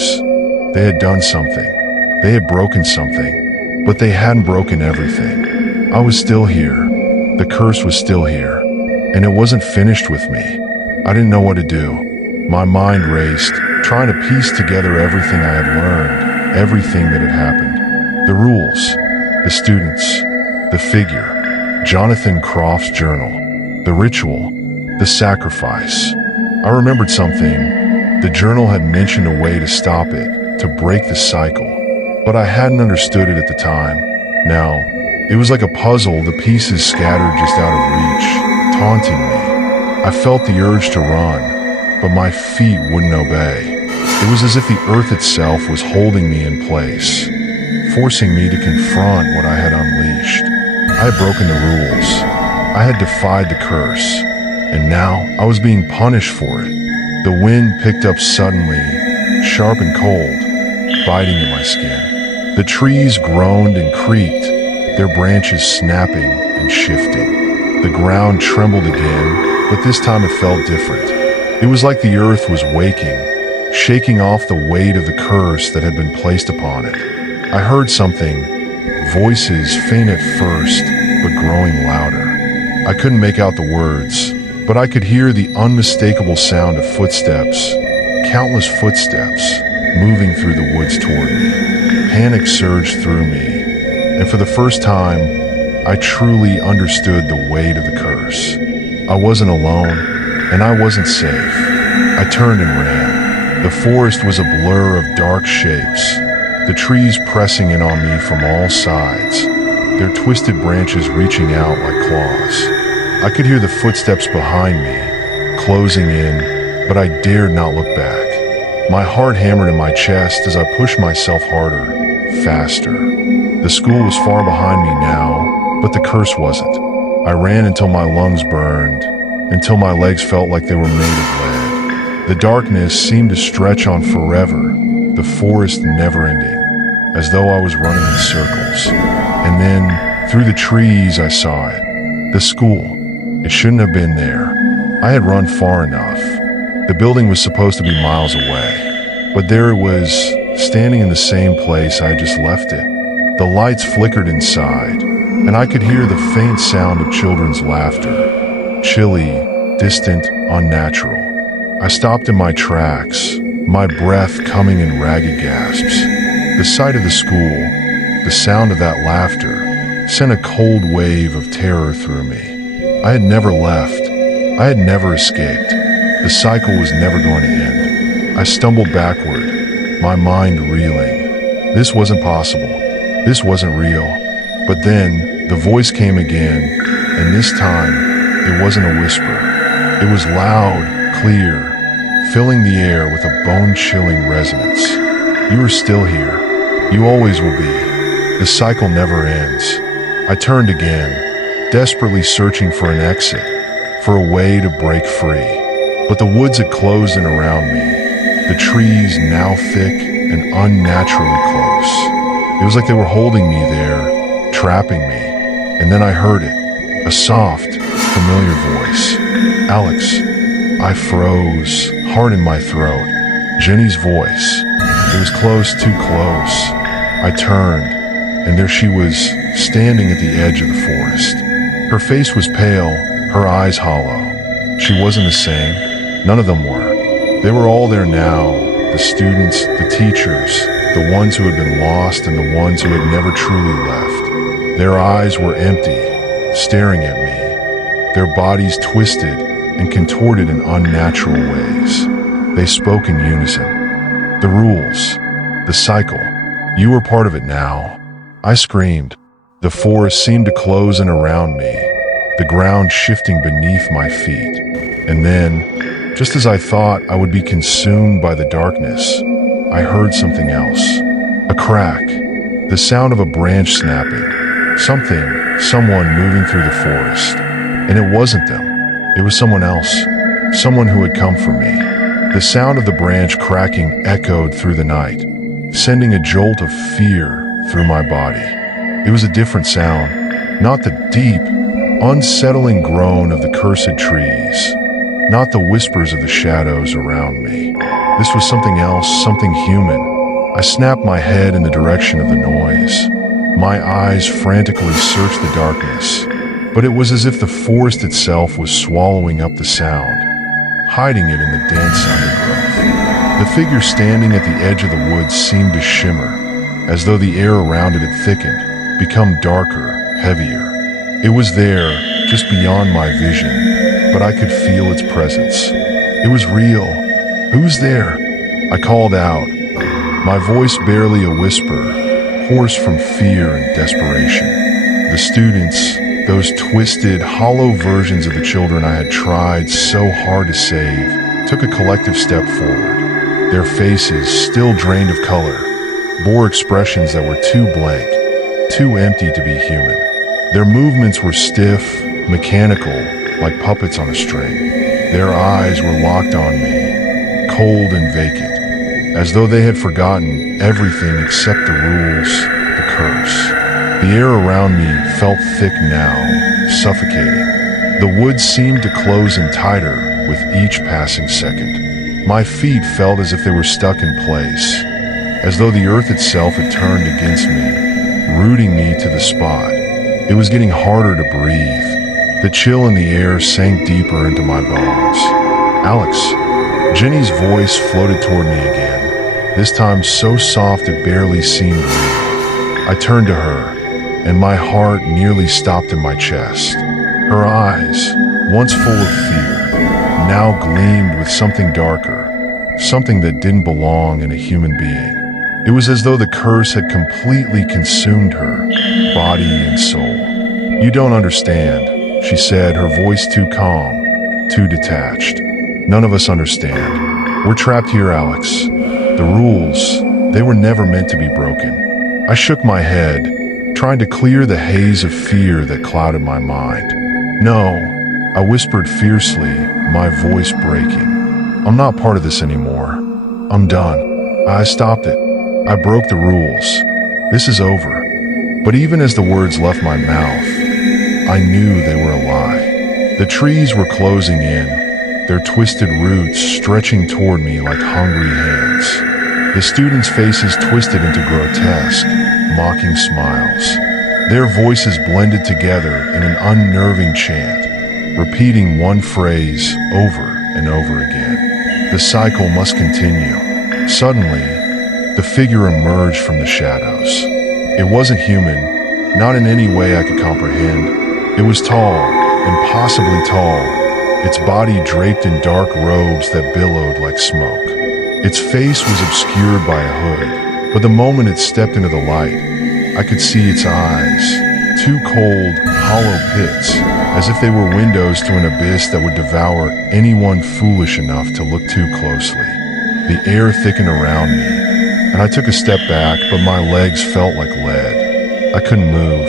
they had done something. They had broken something, but they hadn't broken everything. I was still here. The curse was still here, and it wasn't finished with me. I didn't know what to do. My mind raced, trying to piece together everything I had learned, everything that had happened. The rules, the students, the figure, Jonathan Croft's journal, the ritual, the sacrifice. I remembered something. The journal had mentioned a way to stop it, to break the cycle, but I hadn't understood it at the time. Now, it was like a puzzle, the pieces scattered just out of reach, taunting me. I felt the urge to run, but my feet wouldn't obey. It was as if the earth itself was holding me in place, forcing me to confront what I had unleashed. I had broken the rules. I had defied the curse, and now I was being punished for it. The wind picked up suddenly, sharp and cold, biting at my skin. The trees groaned and creaked, their branches snapping and shifting. The ground trembled again, but this time it felt different. It was like the earth was waking, shaking off the weight of the curse that had been placed upon it. I heard something, voices faint at first, but growing louder. I couldn't make out the words, but I could hear the unmistakable sound of footsteps, countless footsteps, moving through the woods toward me. Panic surged through me, and for the first time, I truly understood the weight of the curse. I wasn't alone, and I wasn't safe. I turned and ran. The forest was a blur of dark shapes, the trees pressing in on me from all sides, their twisted branches reaching out like claws. I could hear the footsteps behind me, closing in, but I dared not look back. My heart hammered in my chest as I pushed myself harder, faster. The school was far behind me now, but the curse wasn't. I ran until my lungs burned, until my legs felt like they were made of lead. The darkness seemed to stretch on forever, the forest never ending, as though I was running in circles. And then, through the trees, I saw it. The school. It shouldn't have been there. I had run far enough. The building was supposed to be miles away, but there it was, standing in the same place I had just left it. The lights flickered inside, and I could hear the faint sound of children's laughter, chilly, distant, unnatural. I stopped in my tracks, my breath coming in ragged gasps. The sight of the school, the sound of that laughter, sent a cold wave of terror through me. I had never left. I had never escaped. The cycle was never going to end. I stumbled backward, my mind reeling. This wasn't possible. This wasn't real. But then, the voice came again, and this time, it wasn't a whisper. It was loud, clear, filling the air with a bone-chilling resonance. You are still here. You always will be. The cycle never ends. I turned again, desperately searching for an exit, for a way to break free. But the woods had closed in around me, the trees now thick and unnaturally close. It was like they were holding me there, trapping me. And then I heard it, a soft, familiar voice. Alex. I froze, heart in my throat. Jenny's voice. It was close, too close. I turned, and there she was, standing at the edge of the forest. Her face was pale, her eyes hollow. She wasn't the same. None of them were. They were all there now, the students, the teachers, the ones who had been lost and the ones who had never truly left. Their eyes were empty, staring at me, their bodies twisted and contorted in unnatural ways. They spoke in unison. The rules, the cycle, you were part of it now. I screamed. The forest seemed to close in around me, the ground shifting beneath my feet. And then, just as I thought I would be consumed by the darkness, I heard something else. A crack, the sound of a branch snapping, someone moving through the forest. And it wasn't them. It was someone else, someone who had come for me. The sound of the branch cracking echoed through the night, sending a jolt of fear through my body. It was a different sound, not the deep, unsettling groan of the cursed trees, not the whispers of the shadows around me. This was something else, something human. I snapped my head in the direction of the noise. My eyes frantically searched the darkness, but it was as if the forest itself was swallowing up the sound, hiding it in the dense undergrowth. The figure standing at the edge of the woods seemed to shimmer, as though the air around it had thickened, become darker, heavier. It was there, just beyond my vision, but I could feel its presence. It was real. "Who's there?" I called out, my voice barely a whisper, hoarse from fear and desperation. The students, those twisted, hollow versions of the children I had tried so hard to save, took a collective step forward. Their faces, still drained of color, bore expressions that were too blank, too empty to be human. Their movements were stiff, mechanical, like puppets on a string. Their eyes were locked on me, cold and vacant, as though they had forgotten everything except the rules, the curse. The air around me felt thick now, suffocating. The woods seemed to close in tighter with each passing second. My feet felt as if they were stuck in place, as though the earth itself had turned against me, rooting me to the spot. It was getting harder to breathe. The chill in the air sank deeper into my bones. "Alex." Jenny's voice floated toward me again, this time so soft it barely seemed real. I turned to her, and my heart nearly stopped in my chest. Her eyes, once full of fear, now gleamed with something darker, something that didn't belong in a human being. It was as though the curse had completely consumed her, body and soul. "You don't understand," she said, her voice too calm, too detached. "None of us understand. We're trapped here, Alex. The rules, they were never meant to be broken." I shook my head, trying to clear the haze of fear that clouded my mind. "No," I whispered fiercely, my voice breaking. "I'm not part of this anymore. I'm done. I stopped it. I broke the rules. This is over." But even as the words left my mouth, I knew they were a lie. The trees were closing in, their twisted roots stretching toward me like hungry hands. The students' faces twisted into grotesque, mocking smiles. Their voices blended together in an unnerving chant, repeating one phrase over and over again. The cycle must continue. Suddenly, the figure emerged from the shadows. It wasn't human, not in any way I could comprehend. It was tall, impossibly tall, its body draped in dark robes that billowed like smoke. Its face was obscured by a hood, but the moment it stepped into the light, I could see its eyes, two cold, hollow pits, as if they were windows to an abyss that would devour anyone foolish enough to look too closely. The air thickened around me, and I took a step back, but my legs felt like lead. I couldn't move.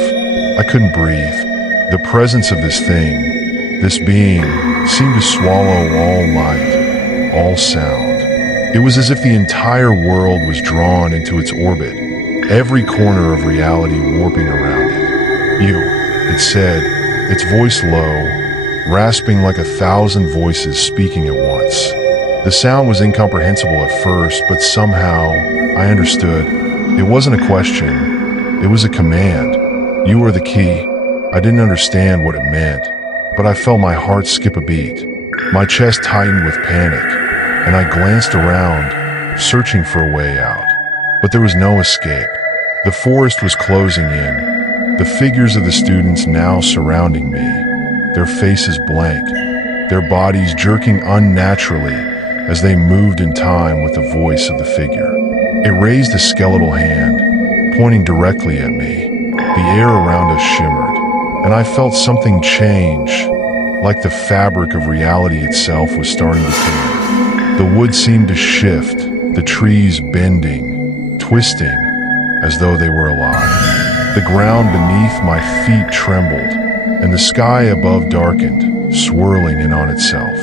I couldn't breathe. The presence of this thing, this being, seemed to swallow all light, all sound. It was as if the entire world was drawn into its orbit, every corner of reality warping around it. "You," it said, its voice low, rasping like 1,000 voices speaking at once. The sound was incomprehensible at first, but somehow I understood. It wasn't a question, it was a command. "You are the key." I didn't understand what it meant, but I felt my heart skip a beat. My chest tightened with panic, and I glanced around, searching for a way out. But there was no escape. The forest was closing in, the figures of the students now surrounding me, their faces blank, their bodies jerking unnaturally as they moved in time with the voice of the figure. It raised a skeletal hand, pointing directly at me. The air around us shimmered, and I felt something change, like the fabric of reality itself was starting to tear. The wood seemed to shift, the trees bending, twisting, as though they were alive. The ground beneath my feet trembled, and the sky above darkened, swirling in on itself.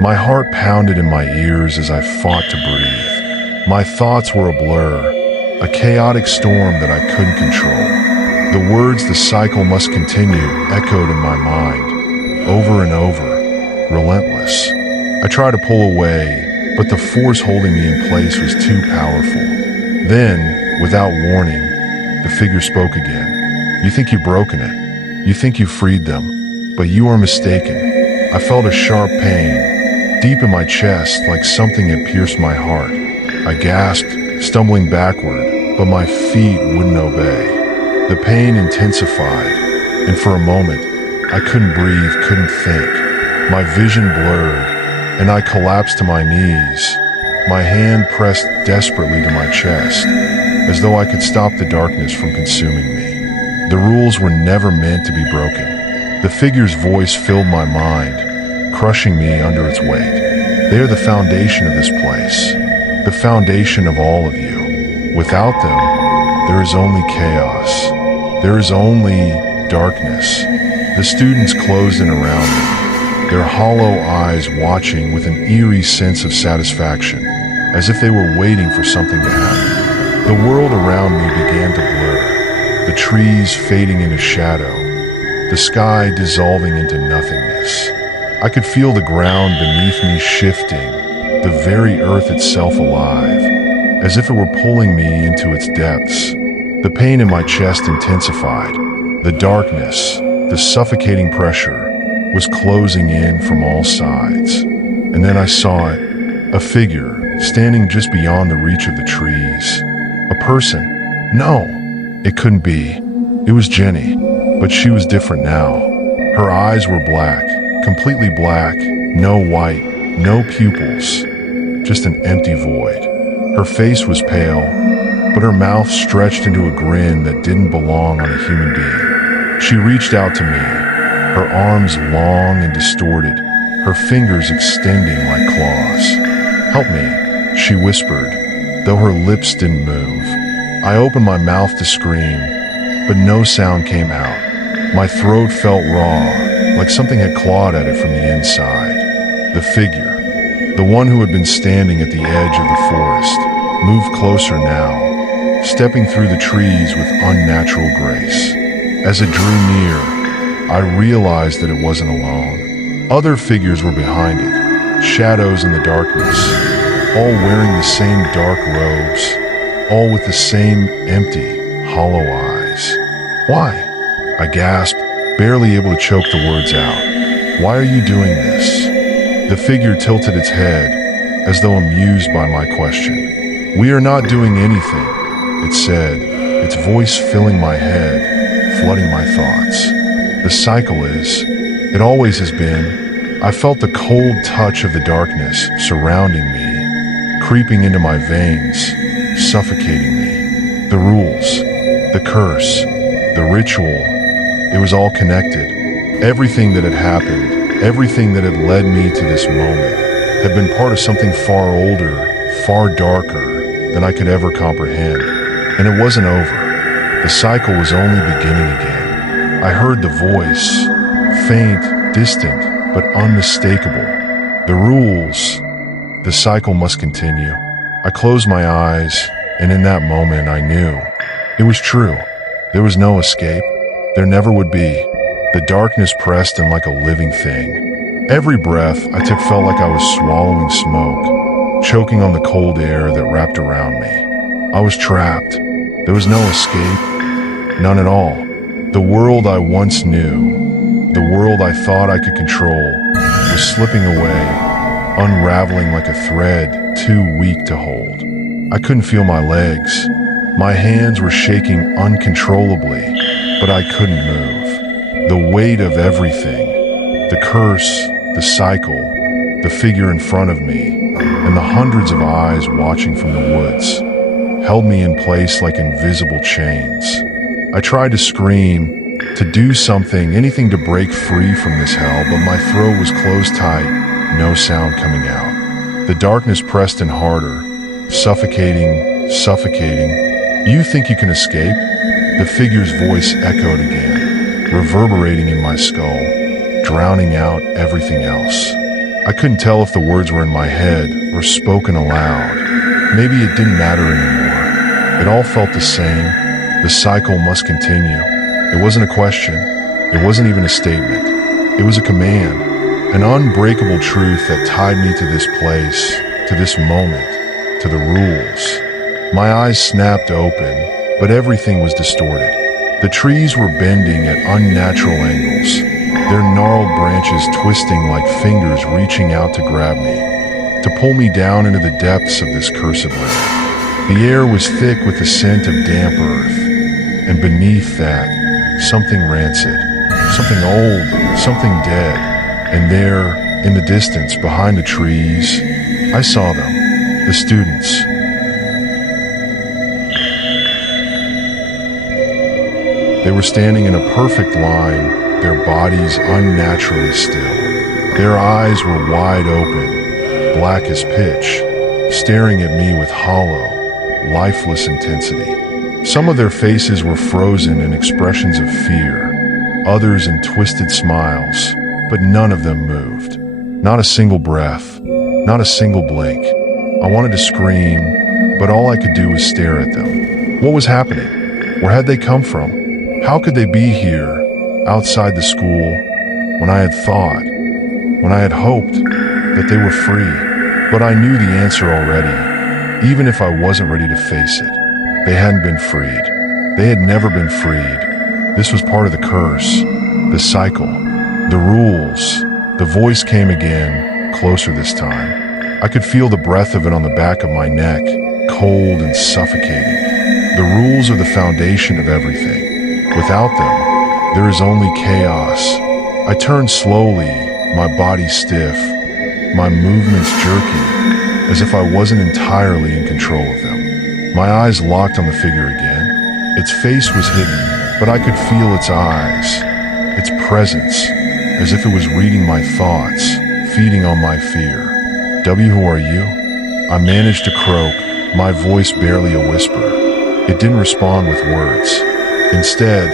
My heart pounded in my ears as I fought to breathe. My thoughts were a blur, a chaotic storm that I couldn't control. The words "the cycle must continue" echoed in my mind, over and over, relentless. I tried to pull away, but the force holding me in place was too powerful. Then, without warning, the figure spoke again. "You think you've broken it. You think you freed them. But you are mistaken." I felt a sharp pain, deep in my chest, like something had pierced my heart. I gasped, stumbling backward, but my feet wouldn't obey. The pain intensified, and for a moment, I couldn't breathe, couldn't think. My vision blurred, and I collapsed to my knees, my hand pressed desperately to my chest, as though I could stop the darkness from consuming me. The rules were never meant to be broken. The figure's voice filled my mind, crushing me under its weight. They are the foundation of this place, the foundation of all of you. Without them, there is only chaos. There is only darkness. The students closed in around me, their hollow eyes watching with an eerie sense of satisfaction, as if they were waiting for something to happen. The world around me began to blur, the trees fading into shadow, the sky dissolving into nothingness. I could feel the ground beneath me shifting, the very earth itself alive, as if it were pulling me into its depths. The pain in my chest intensified. The darkness, the suffocating pressure, was closing in from all sides. And then I saw it, a figure standing just beyond the reach of the trees. A person. No, it couldn't be. It was Jenny. But she was different now. Her eyes were black, completely black, no white, no pupils, just an empty void. Her face was pale, but her mouth stretched into a grin that didn't belong on a human being. She reached out to me, her arms long and distorted, her fingers extending like claws. "Help me," she whispered, though her lips didn't move. I opened my mouth to scream, but no sound came out. My throat felt raw, like something had clawed at it from the inside. The figure, the one who had been standing at the edge of the forest, moved closer now, stepping through the trees with unnatural grace. As it drew near, I realized that it wasn't alone. Other figures were behind it, shadows in the darkness, all wearing the same dark robes, all with the same empty, hollow eyes. "Why?" I gasped, barely able to choke the words out. "Why are you doing this?" The figure tilted its head, as though amused by my question. "We are not doing anything," it said, its voice filling my head, flooding my thoughts. "The cycle is. It always has been." I felt the cold touch of the darkness surrounding me, creeping into my veins, suffocating me. The rules, the curse, the ritual, it was all connected. Everything that had happened, everything that had led me to this moment, had been part of something far older, far darker than I could ever comprehend. And it wasn't over. The cycle was only beginning again. I heard the voice, faint, distant, but unmistakable. The rules, the cycle must continue. I closed my eyes, and in that moment I knew. It was true. There was no escape. There never would be. The darkness pressed in like a living thing. Every breath I took felt like I was swallowing smoke, choking on the cold air that wrapped around me. I was trapped. There was no escape. None at all. The world I once knew, the world I thought I could control, was slipping away, unraveling like a thread too weak to hold. I couldn't feel my legs. My hands were shaking uncontrollably, but I couldn't move. The weight of everything, the curse, the cycle, the figure in front of me, and the hundreds of eyes watching from the woods, held me in place like invisible chains. I tried to scream, to do something, anything to break free from this hell, but my throat was closed tight, no sound coming out. The darkness pressed in harder, suffocating, suffocating. "You think you can escape?" The figure's voice echoed again, reverberating in my skull, drowning out everything else. I couldn't tell if the words were in my head or spoken aloud. Maybe it didn't matter anymore. It all felt the same. The cycle must continue. It wasn't a question. It wasn't even a statement. It was a command, an unbreakable truth that tied me to this place, to this moment, to the rules. My eyes snapped open, but everything was distorted. The trees were bending at unnatural angles, their gnarled branches twisting like fingers reaching out to grab me, to pull me down into the depths of this cursed land. The air was thick with the scent of damp earth, and beneath that, something rancid, something old, something dead. And there, in the distance, behind the trees, I saw them, the students. They were standing in a perfect line, their bodies unnaturally still. Their eyes were wide open, black as pitch, staring at me with hollow, lifeless intensity. Some of their faces were frozen in expressions of fear, others in twisted smiles, but none of them moved. Not a single breath, not a single blink. I wanted to scream, but all I could do was stare at them. What was happening? Where had they come from? How could they be here, outside the school, when I had thought, when I had hoped that they were free? But I knew the answer already, even if I wasn't ready to face it. They hadn't been freed. They had never been freed. This was part of the curse, the cycle, the rules. The voice came again, closer this time. I could feel the breath of it on the back of my neck, cold and suffocating. The rules are the foundation of everything. Without them, there is only chaos. I turned slowly, my body stiff, my movements jerky, as if I wasn't entirely in control of them. My eyes locked on the figure again. Its face was hidden, but I could feel its eyes, its presence, as if it was reading my thoughts, feeding on my fear. W, who are you? I managed to croak, my voice barely a whisper. It didn't respond with words. Instead,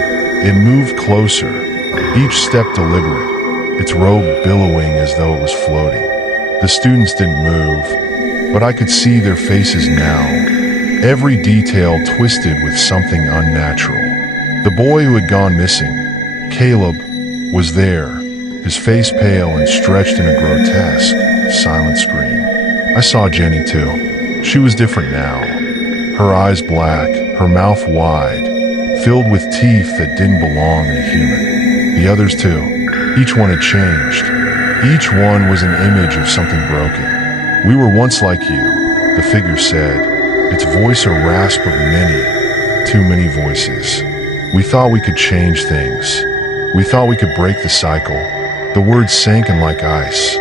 it moved closer, each step deliberate, its robe billowing as though it was floating. The students didn't move, but I could see their faces now, every detail twisted with something unnatural. The boy who had gone missing, Caleb, was there, his face pale and stretched in a grotesque, silent scream. I saw Jenny too. She was different now. Her eyes black, her mouth wide, filled with teeth that didn't belong in a human. The others too. Each one had changed. Each one was an image of something broken. We were once like you, the figure said, its voice a rasp of many, too many voices. We thought we could change things. We thought we could break the cycle. The words sank in like ice.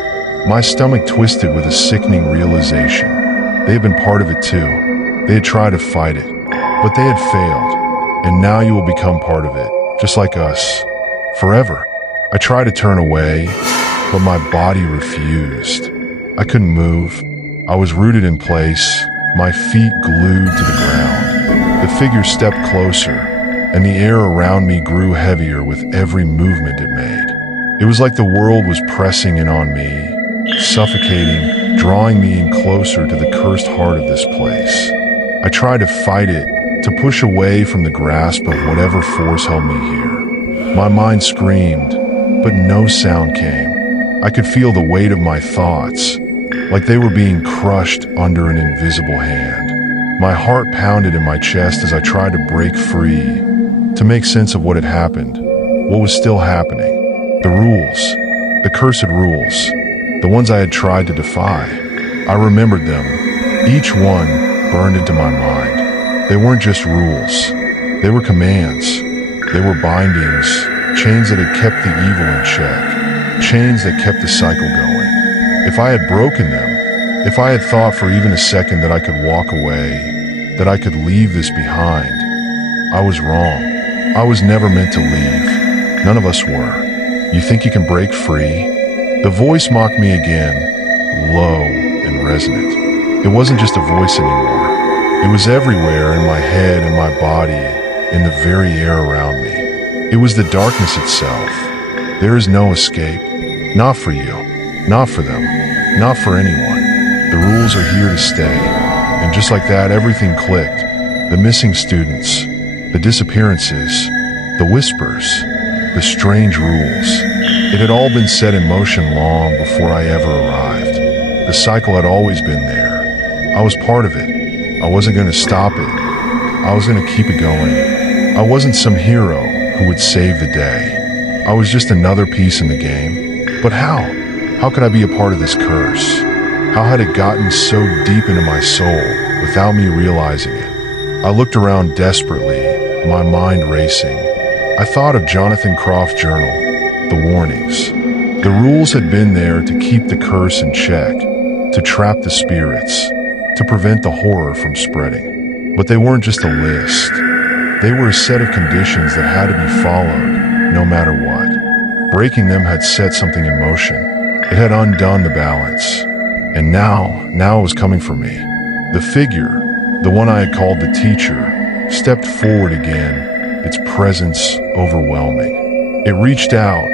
My stomach twisted with a sickening realization. They had been part of it too. They had tried to fight it, but they had failed. And now you will become part of it, just like us. Forever. I tried to turn away, but my body refused. I couldn't move. I was rooted in place, my feet glued to the ground. The figure stepped closer, and the air around me grew heavier with every movement it made. It was like the world was pressing in on me, suffocating, drawing me in closer to the cursed heart of this place. I tried to fight it, to push away from the grasp of whatever force held me here. My mind screamed, but no sound came. I could feel the weight of my thoughts, like they were being crushed under an invisible hand. My heart pounded in my chest as I tried to break free, to make sense of what had happened, what was still happening. The rules, the cursed rules, the ones I had tried to defy. I remembered them, each one burned into my mind. They weren't just rules, they were commands, they were bindings, chains that had kept the evil in check, chains that kept the cycle going. If I had broken them, if I had thought for even a second that I could walk away, that I could leave this behind, I was wrong. I was never meant to leave. None of us were. You think you can break free? The voice mocked me again, low and resonant. It wasn't just a voice anymore. It was everywhere in my head and my body, in the very air around me. It was the darkness itself. There is no escape. Not for you. Not for them. not for anyone. The rules are here to stay. And just like that, everything clicked. The missing students, the disappearances, the whispers, the strange rules. It had all been set in motion long before I ever arrived. The cycle had always been there. I was part of it. I wasn't going to stop it. I was going to keep it going. I wasn't some hero who would save the day. I was just another piece in the game. But how? How could I be a part of this curse? How had it gotten so deep into my soul without me realizing it? I looked around desperately, my mind racing. I thought of Jonathan Croft's journal, the warnings. The rules had been there to keep the curse in check, to trap the spirits, to prevent the horror from spreading. But they weren't just a list. They were a set of conditions that had to be followed, no matter what. Breaking them had set something in motion. It had undone the balance. And now it was coming for me. The figure, the one I had called the teacher, stepped forward again, its presence overwhelming. It reached out,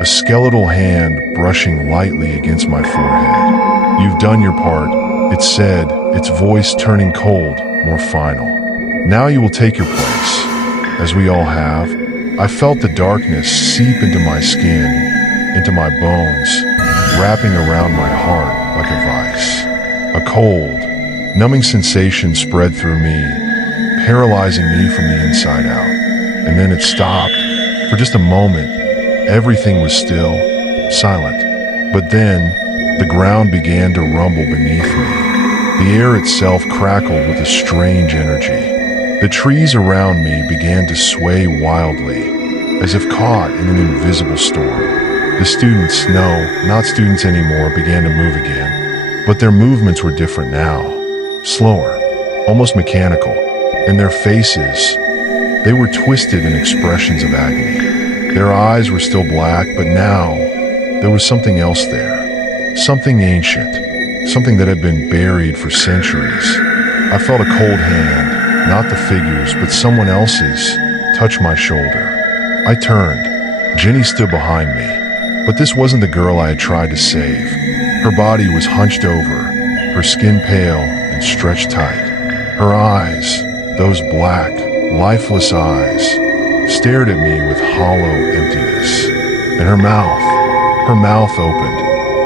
a skeletal hand brushing lightly against my forehead. "You've done your part," it said, its voice turning cold, more final. "Now you will take your place, as we all have." I felt the darkness seep into my skin, into my bones, wrapping around my heart like a vice. A cold, numbing sensation spread through me, paralyzing me from the inside out. And then it stopped. For just a moment, everything was still, silent. But then, the ground began to rumble beneath me. The air itself crackled with a strange energy. The trees around me began to sway wildly, as if caught in an invisible storm. The students, no, not students anymore, began to move again. But their movements were different now. Slower, almost mechanical. And their faces, they were twisted in expressions of agony. Their eyes were still black, but now there was something else there. Something ancient. Something that had been buried for centuries. I felt a cold hand, not the figures, but someone else's, touch my shoulder. I turned. Jenny stood behind me. But this wasn't the girl I had tried to save. Her body was hunched over, her skin pale and stretched tight. Her eyes, those black, lifeless eyes, stared at me with hollow emptiness. And her mouth opened,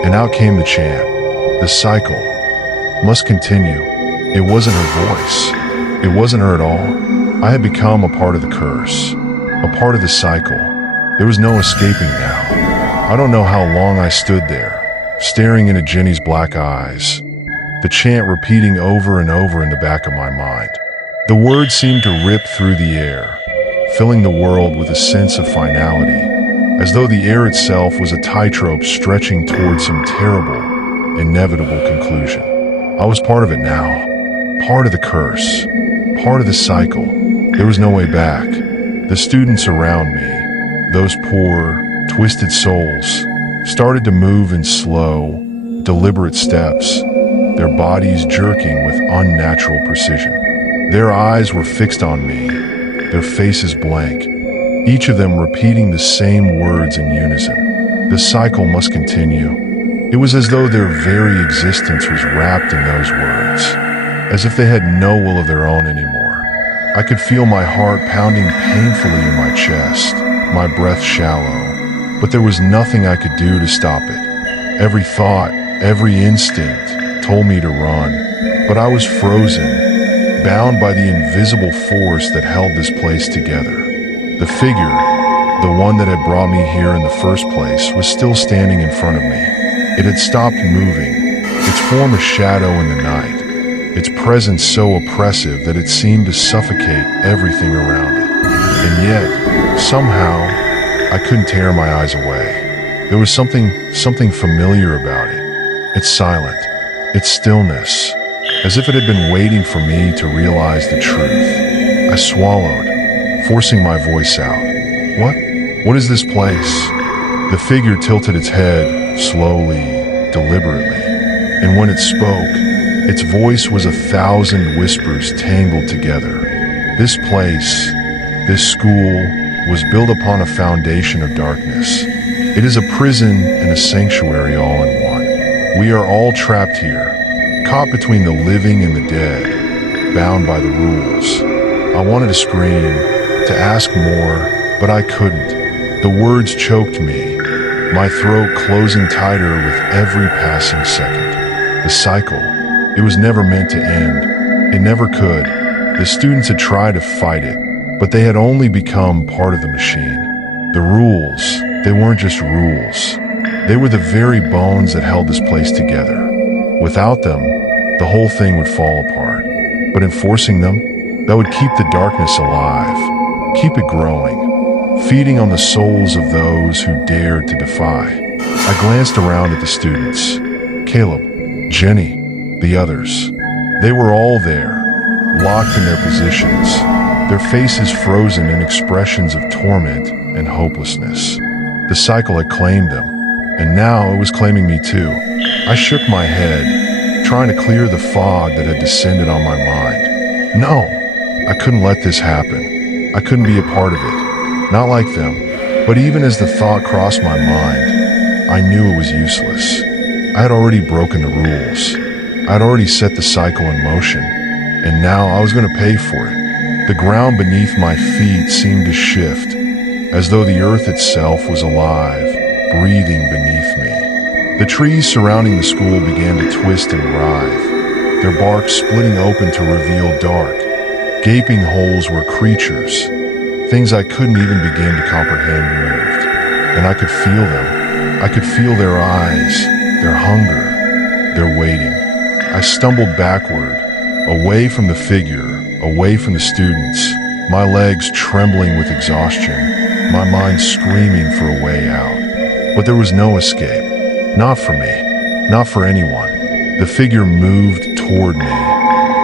and out came the chant. The cycle must continue. It wasn't her voice. It wasn't her at all. I had become a part of the curse, a part of the cycle. There was no escaping now. I don't know how long I stood there, staring into Jenny's black eyes, the chant repeating over and over in the back of my mind. The words seemed to rip through the air, filling the world with a sense of finality, as though the air itself was a tightrope stretching towards some terrible, inevitable conclusion. I was part of it now, part of the curse, part of the cycle. There was no way back. The students around me, those poor, twisted souls, started to move in slow, deliberate steps, their bodies jerking with unnatural precision. Their eyes were fixed on me, their faces blank, each of them repeating the same words in unison. The cycle must continue. It was as though their very existence was wrapped in those words, as if they had no will of their own anymore. I could feel my heart pounding painfully in my chest, my breath shallow, but there was nothing I could do to stop it. Every thought, every instinct told me to run, but I was frozen, bound by the invisible force that held this place together. The figure, the one that had brought me here in the first place, was still standing in front of me. It had stopped moving, its form a shadow in the night, its presence so oppressive that it seemed to suffocate everything around it. And yet, somehow, I couldn't tear my eyes away. There was something familiar about it. Its silence, its stillness, as if it had been waiting for me to realize the truth. I swallowed, forcing my voice out. What is this place? The figure tilted its head, slowly, deliberately, and when it spoke, its voice was 1,000 whispers tangled together. This place, this school, was built upon a foundation of darkness. It is a prison and a sanctuary all in one. We are all trapped here, caught between the living and the dead, bound by the rules. I wanted to scream, to ask more, but I couldn't. The words choked me, my throat closing tighter with every passing second. The cycle, it was never meant to end. It never could. The students had tried to fight it, but they had only become part of the machine. The rules, they weren't just rules. They were the very bones that held this place together. Without them, the whole thing would fall apart. But enforcing them, that would keep the darkness alive, keep it growing, feeding on the souls of those who dared to defy. I glanced around at the students. Caleb, Jenny, the others. They were all there, locked in their positions, their faces frozen in expressions of torment and hopelessness. The cycle had claimed them, and now it was claiming me too. I shook my head, trying to clear the fog that had descended on my mind. No, I couldn't let this happen. I couldn't be a part of it. Not like them. But even as the thought crossed my mind, I knew it was useless. I had already broken the rules. I had already set the cycle in motion, and now I was going to pay for it. The ground beneath my feet seemed to shift, as though the earth itself was alive, breathing beneath me. The trees surrounding the school began to twist and writhe, their bark splitting open to reveal dark, gaping holes where creatures, things I couldn't even begin to comprehend, moved. And I could feel them. I could feel their eyes, their hunger, their waiting. I stumbled backward, away from the figure, away from the students, my legs trembling with exhaustion, my mind screaming for a way out. But there was no escape. Not for me. Not for anyone. The figure moved toward me,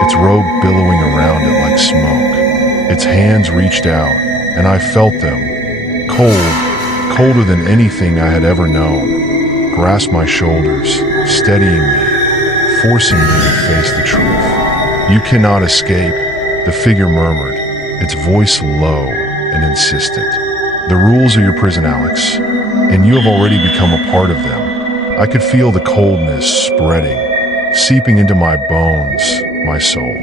its robe billowing around it like smoke. Its hands reached out, and I felt them, cold, colder than anything I had ever known, grasp my shoulders, steadying me, forcing me to face the truth. You cannot escape, the figure murmured, its voice low and insistent. The rules are your prison, Alex, and you have already become a part of them. I could feel the coldness spreading, seeping into my bones, my soul.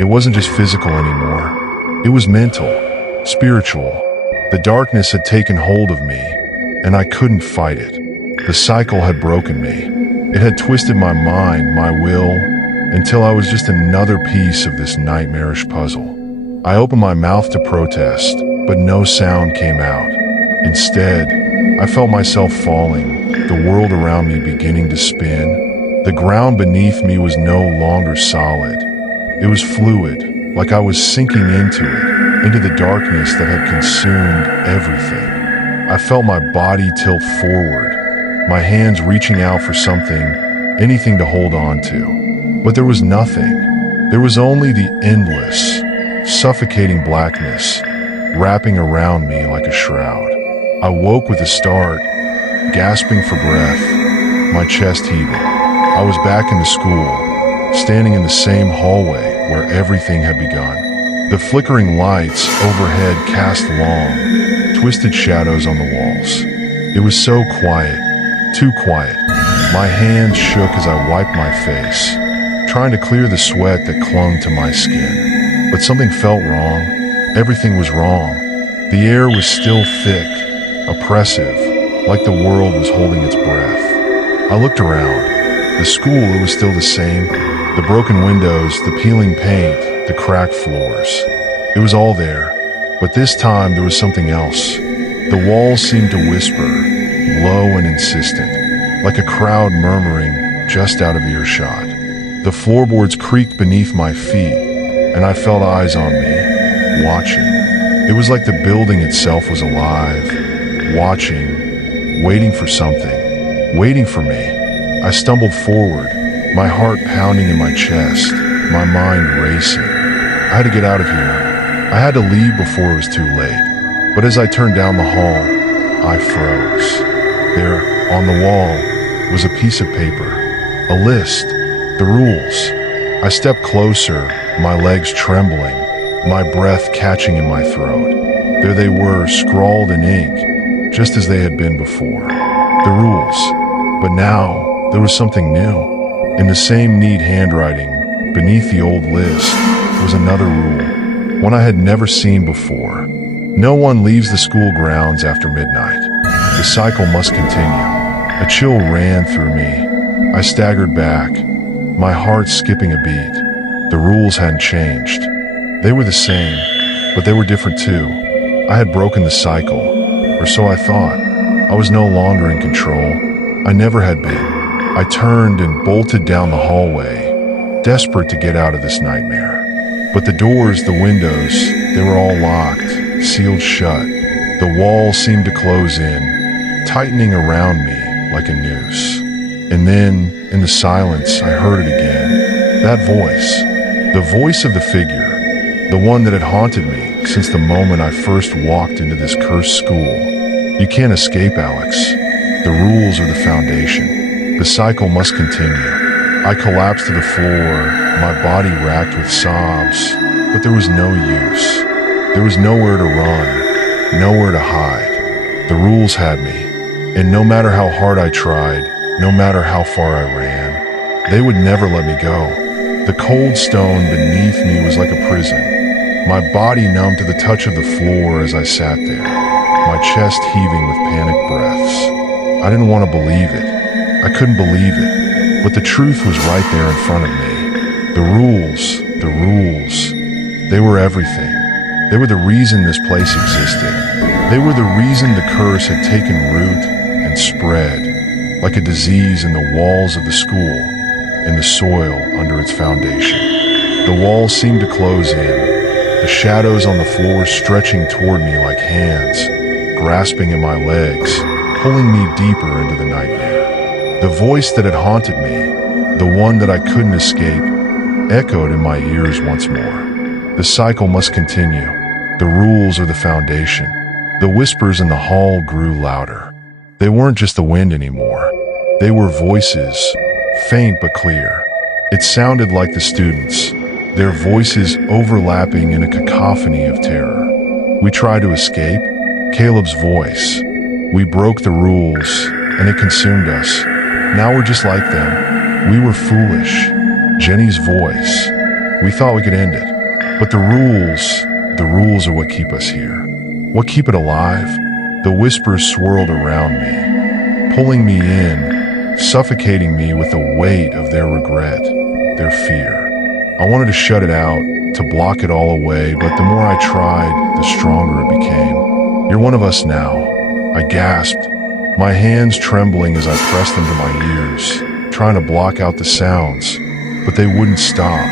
It wasn't just physical anymore. It was mental, spiritual. The darkness had taken hold of me, and I couldn't fight it. The cycle had broken me. It had twisted my mind, my will, until I was just another piece of this nightmarish puzzle. I opened my mouth to protest, but no sound came out. Instead, I felt myself falling, the world around me beginning to spin. The ground beneath me was no longer solid. It was fluid, like I was sinking into it, into the darkness that had consumed everything. I felt my body tilt forward, my hands reaching out for something, anything to hold on to. But there was nothing. There was only the endless, suffocating blackness, wrapping around me like a shroud. I woke with a start, gasping for breath, my chest heaving. I was back in the school, standing in the same hallway where everything had begun. The flickering lights overhead cast long, twisted shadows on the walls. It was so quiet, too quiet. My hands shook as I wiped my face, trying to clear the sweat that clung to my skin. But something felt wrong. Everything was wrong. The air was still thick, oppressive, like the world was holding its breath. I looked around. The school, it was still the same. The broken windows, the peeling paint, the cracked floors. It was all there. But this time there was something else. The walls seemed to whisper, low and insistent, like a crowd murmuring just out of earshot. The floorboards creaked beneath my feet, and I felt eyes on me, watching. It was like the building itself was alive, watching, waiting for something, waiting for me. I stumbled forward, my heart pounding in my chest, my mind racing. I had to get out of here. I had to leave before it was too late. But as I turned down the hall, I froze. There, on the wall, was a piece of paper, a list, the rules. I stepped closer, my legs trembling, my breath catching in my throat. There they were, scrawled in ink, just as they had been before. The rules. But now, there was something new. In the same neat handwriting, beneath the old list, was another rule, one I had never seen before. No one leaves the school grounds after midnight. The cycle must continue. A chill ran through me. I staggered back, my heart skipping a beat. The rules hadn't changed. They were the same, but they were different too. I had broken the cycle, or so I thought. I was no longer in control. I never had been. I turned and bolted down the hallway, desperate to get out of this nightmare. But the doors, the windows, they were all locked, sealed shut. The walls seemed to close in, tightening around me like a noose. And then, in the silence, I heard it again. That voice. The voice of the figure. The one that had haunted me since the moment I first walked into this cursed school. You can't escape, Alex. The rules are the foundation. The cycle must continue. I collapsed to the floor, my body racked with sobs, but there was no use. There was nowhere to run, nowhere to hide. The rules had me, and no matter how hard I tried, no matter how far I ran, they would never let me go. The cold stone beneath me was like a prison, my body numb to the touch of the floor as I sat there, my chest heaving with panicked breaths. I didn't want to believe it. I couldn't believe it, but the truth was right there in front of me. The rules, they were everything. They were the reason this place existed. They were the reason the curse had taken root and spread, like a disease in the walls of the school, in the soil under its foundation. The walls seemed to close in, the shadows on the floor stretching toward me like hands, grasping at my legs, pulling me deeper into the nightmare. The voice that had haunted me, the one that I couldn't escape, echoed in my ears once more. The cycle must continue. The rules are the foundation. The whispers in the hall grew louder. They weren't just the wind anymore. They were voices, faint but clear. It sounded like the students, their voices overlapping in a cacophony of terror. We tried to escape. Caleb's voice. We broke the rules, and it consumed us. Now we're just like them. We were foolish. Jenny's voice. We thought we could end it. But the rules are what keep us here. What keep it alive? The whispers swirled around me, pulling me in, suffocating me with the weight of their regret, their fear. I wanted to shut it out, to block it all away, but the more I tried, the stronger it became. You're one of us now, I gasped, my hands trembling as I pressed them to my ears, trying to block out the sounds, but they wouldn't stop.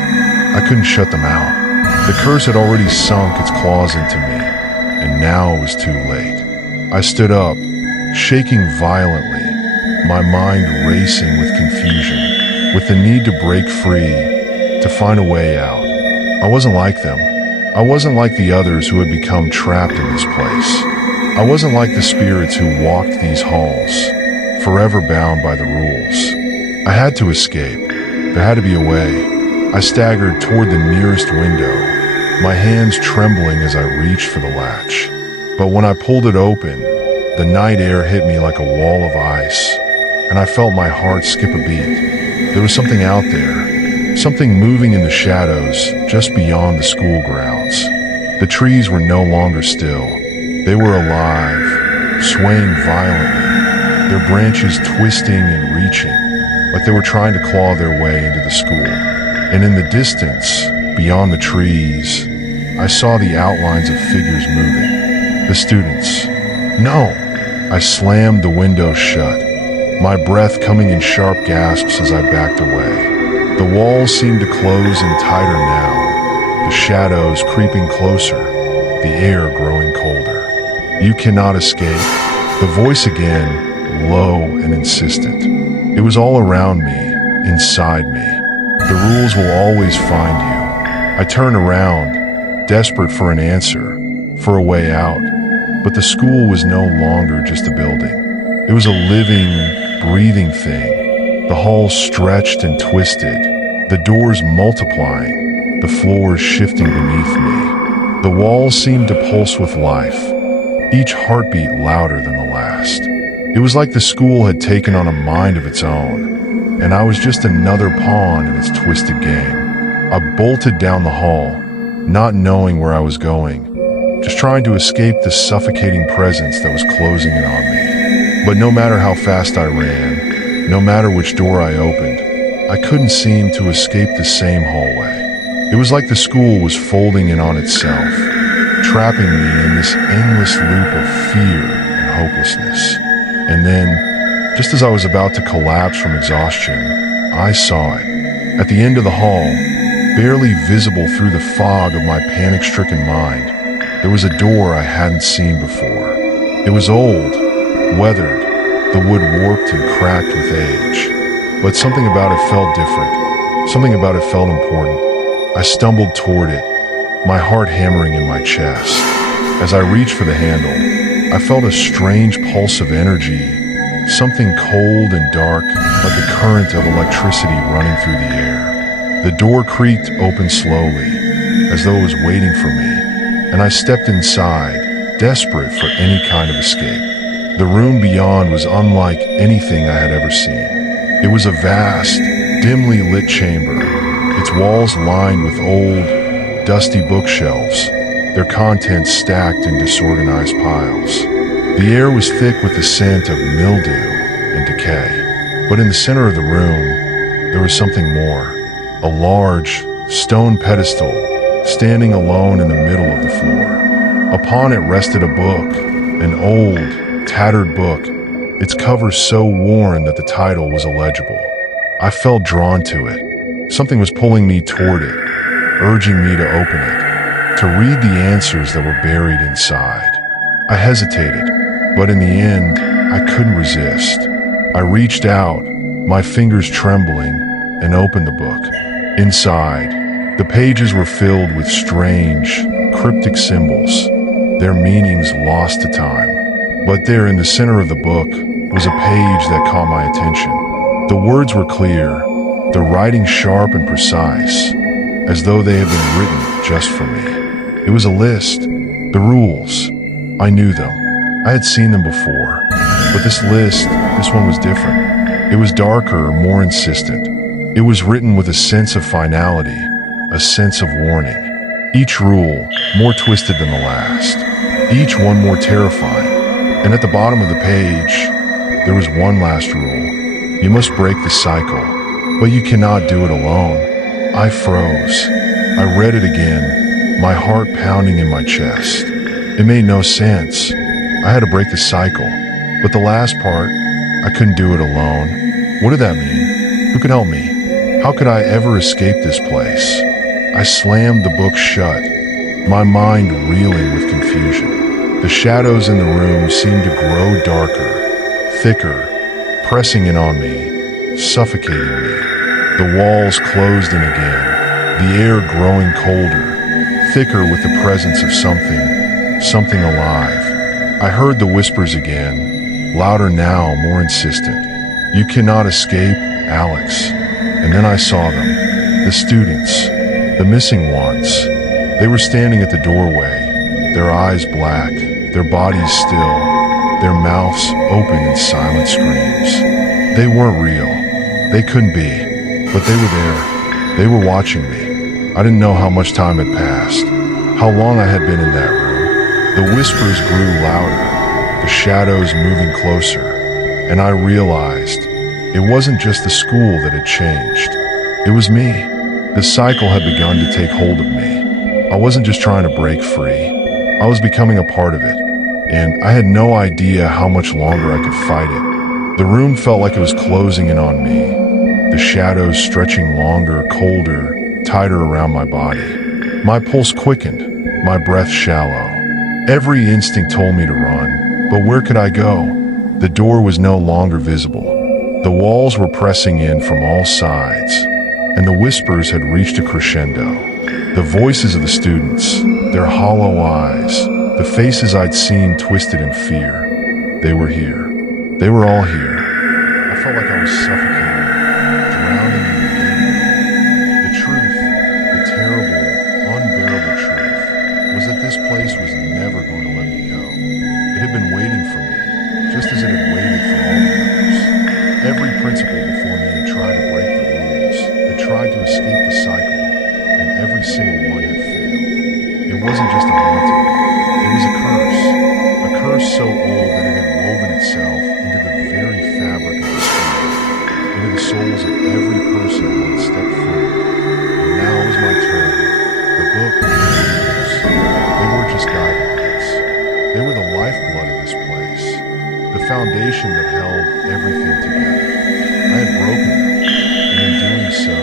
I couldn't shut them out. The curse had already sunk its claws into me, and now it was too late. I stood up, shaking violently, my mind racing with confusion, with the need to break free, to find a way out. I wasn't like them. I wasn't like the others who had become trapped in this place. I wasn't like the spirits who walked these halls, forever bound by the rules. I had to escape. There had to be a way. I staggered toward the nearest window, my hands trembling as I reached for the latch. But when I pulled it open, the night air hit me like a wall of ice, and I felt my heart skip a beat. There was something out there, something moving in the shadows just beyond the school grounds. The trees were no longer still. They were alive, swaying violently, their branches twisting and reaching, like they were trying to claw their way into the school. And in the distance, beyond the trees, I saw the outlines of figures moving. The students. No! I slammed the window shut, my breath coming in sharp gasps as I backed away. The walls seemed to close in tighter now, the shadows creeping closer, the air growing colder. You cannot escape. The voice again, low and insistent. It was all around me, inside me. The rules will always find you. I turned around, desperate for an answer, for a way out. But the school was no longer just a building. It was a living, breathing thing. The halls stretched and twisted, the doors multiplying, the floors shifting beneath me. The walls seemed to pulse with life, each heartbeat louder than the last. It was like the school had taken on a mind of its own, and I was just another pawn in its twisted game. I bolted down the hall, not knowing where I was going, just trying to escape the suffocating presence that was closing in on me. But no matter how fast I ran, no matter which door I opened, I couldn't seem to escape the same hallway. It was like the school was folding in on itself, trapping me in this endless loop of fear and hopelessness. And then, just as I was about to collapse from exhaustion, I saw it. At the end of the hall, barely visible through the fog of my panic-stricken mind, there was a door I hadn't seen before. It was old, weathered, the wood warped and cracked with age. But something about it felt different. Something about it felt important. I stumbled toward it, my heart hammering in my chest. As I reached for the handle, I felt a strange pulse of energy, something cold and dark, like a current of electricity running through the air. The door creaked open slowly, as though it was waiting for me, and I stepped inside, desperate for any kind of escape. The room beyond was unlike anything I had ever seen. It was a vast, dimly lit chamber, its walls lined with old, dusty bookshelves, their contents stacked in disorganized piles. The air was thick with the scent of mildew and decay. But in the center of the room, there was something more. A large, stone pedestal, standing alone in the middle of the floor. Upon it rested a book, an old, tattered book, its cover so worn that the title was illegible. I felt drawn to it. Something was pulling me toward it, urging me to open it, to read the answers that were buried inside. I hesitated, but in the end, I couldn't resist. I reached out, my fingers trembling, and opened the book. Inside, the pages were filled with strange, cryptic symbols, their meanings lost to time. But there in the center of the book was a page that caught my attention. The words were clear, the writing sharp and precise, as though they had been written just for me. It was a list, the rules. I knew them. I had seen them before. But this one was different. It was darker, more insistent. It was written with a sense of finality, a sense of warning. Each rule more twisted than the last, each one more terrifying. And at the bottom of the page, there was one last rule. You must break the cycle, but you cannot do it alone. I froze. I read it again, my heart pounding in my chest. It made no sense. I had to break the cycle, but the last part, I couldn't do it alone. What did that mean? Who could help me? How could I ever escape this place? I slammed the book shut, my mind reeling with confusion. The shadows in the room seemed to grow darker, thicker, pressing in on me, suffocating me. The walls closed in again, the air growing colder, thicker with the presence of something alive. I heard the whispers again, louder now, more insistent. You cannot escape, Alex. And then I saw them, the students, the missing ones. They were standing at the doorway, their eyes black, their bodies still, their mouths open in silent screams. They weren't real. They couldn't be. But they were there. They were watching me. I didn't know how much time had passed, how long I had been in that room. The whispers grew louder, the shadows moving closer, and I realized it wasn't just the school that had changed. It was me. The cycle had begun to take hold of me. I wasn't just trying to break free. I was becoming a part of it, and I had no idea how much longer I could fight it. The room felt like it was closing in on me, the shadows stretching longer, colder, tighter around my body. My pulse quickened, my breath shallow. Every instinct told me to run, but where could I go? The door was no longer visible. The walls were pressing in from all sides, and the whispers had reached a crescendo. The voices of the students, their hollow eyes, the faces I'd seen twisted in fear. They were here. They were all here. I felt like I was suffocating, drowning in the wind. The truth, the terrible, unbearable truth, was that this place was never going to let me go. It had been waiting for me, just as it had waited for all the others. Every principal before me had tried to escape the cycle, and every single one had failed. It wasn't just a haunting, it was a curse. A curse so old that it had woven itself into the very fabric of the school, into the souls of every person who had stepped forward. And now it was my turn. The book and the rules, they weren't just guidelines. They were the lifeblood of this place, the foundation that held everything together. I had broken them, and in doing so,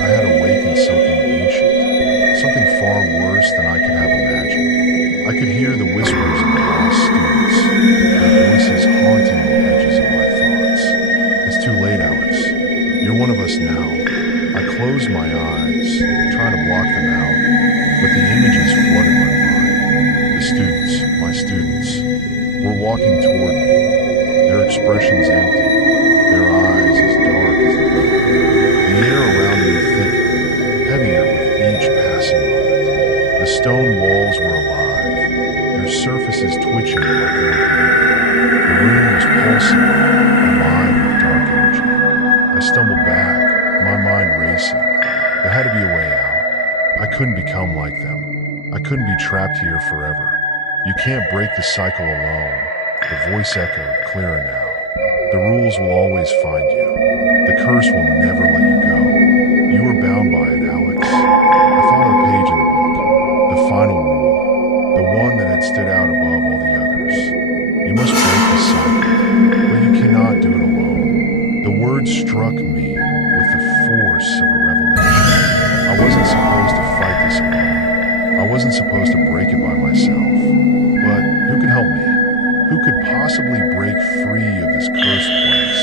I had awakened something ancient, something far worse than I could have imagined. I could hear the whispers of the lost students, their voices haunting the edges of my thoughts. It's too late, Alex. You're one of us now. I closed my eyes, trying to block them out, but the images flooded my mind. The students, my students, were walking toward me, their expressions empty, their eyes as dark as the moon. The air around me thickened, heavier with each passing moment. The stone walls were alive, their surfaces twitching like they were breathing. The room was pulsing, alive with dark energy. I stumbled back, my mind racing. There had to be a way out. I couldn't become like them. I couldn't be trapped here forever. You can't break the cycle alone. The voice echoed, clearer now. The rules will always find you. The curse will never let you go. You were bound by it, Alex. I thought of the page in the book. The final rule. The one that had stood out above all the others. You must break the cycle, but you cannot do it alone. The words struck me with the force of a revelation. I wasn't supposed to fight this alone. I wasn't supposed to break it by myself. But who could help me? Who could possibly break free of this cursed place,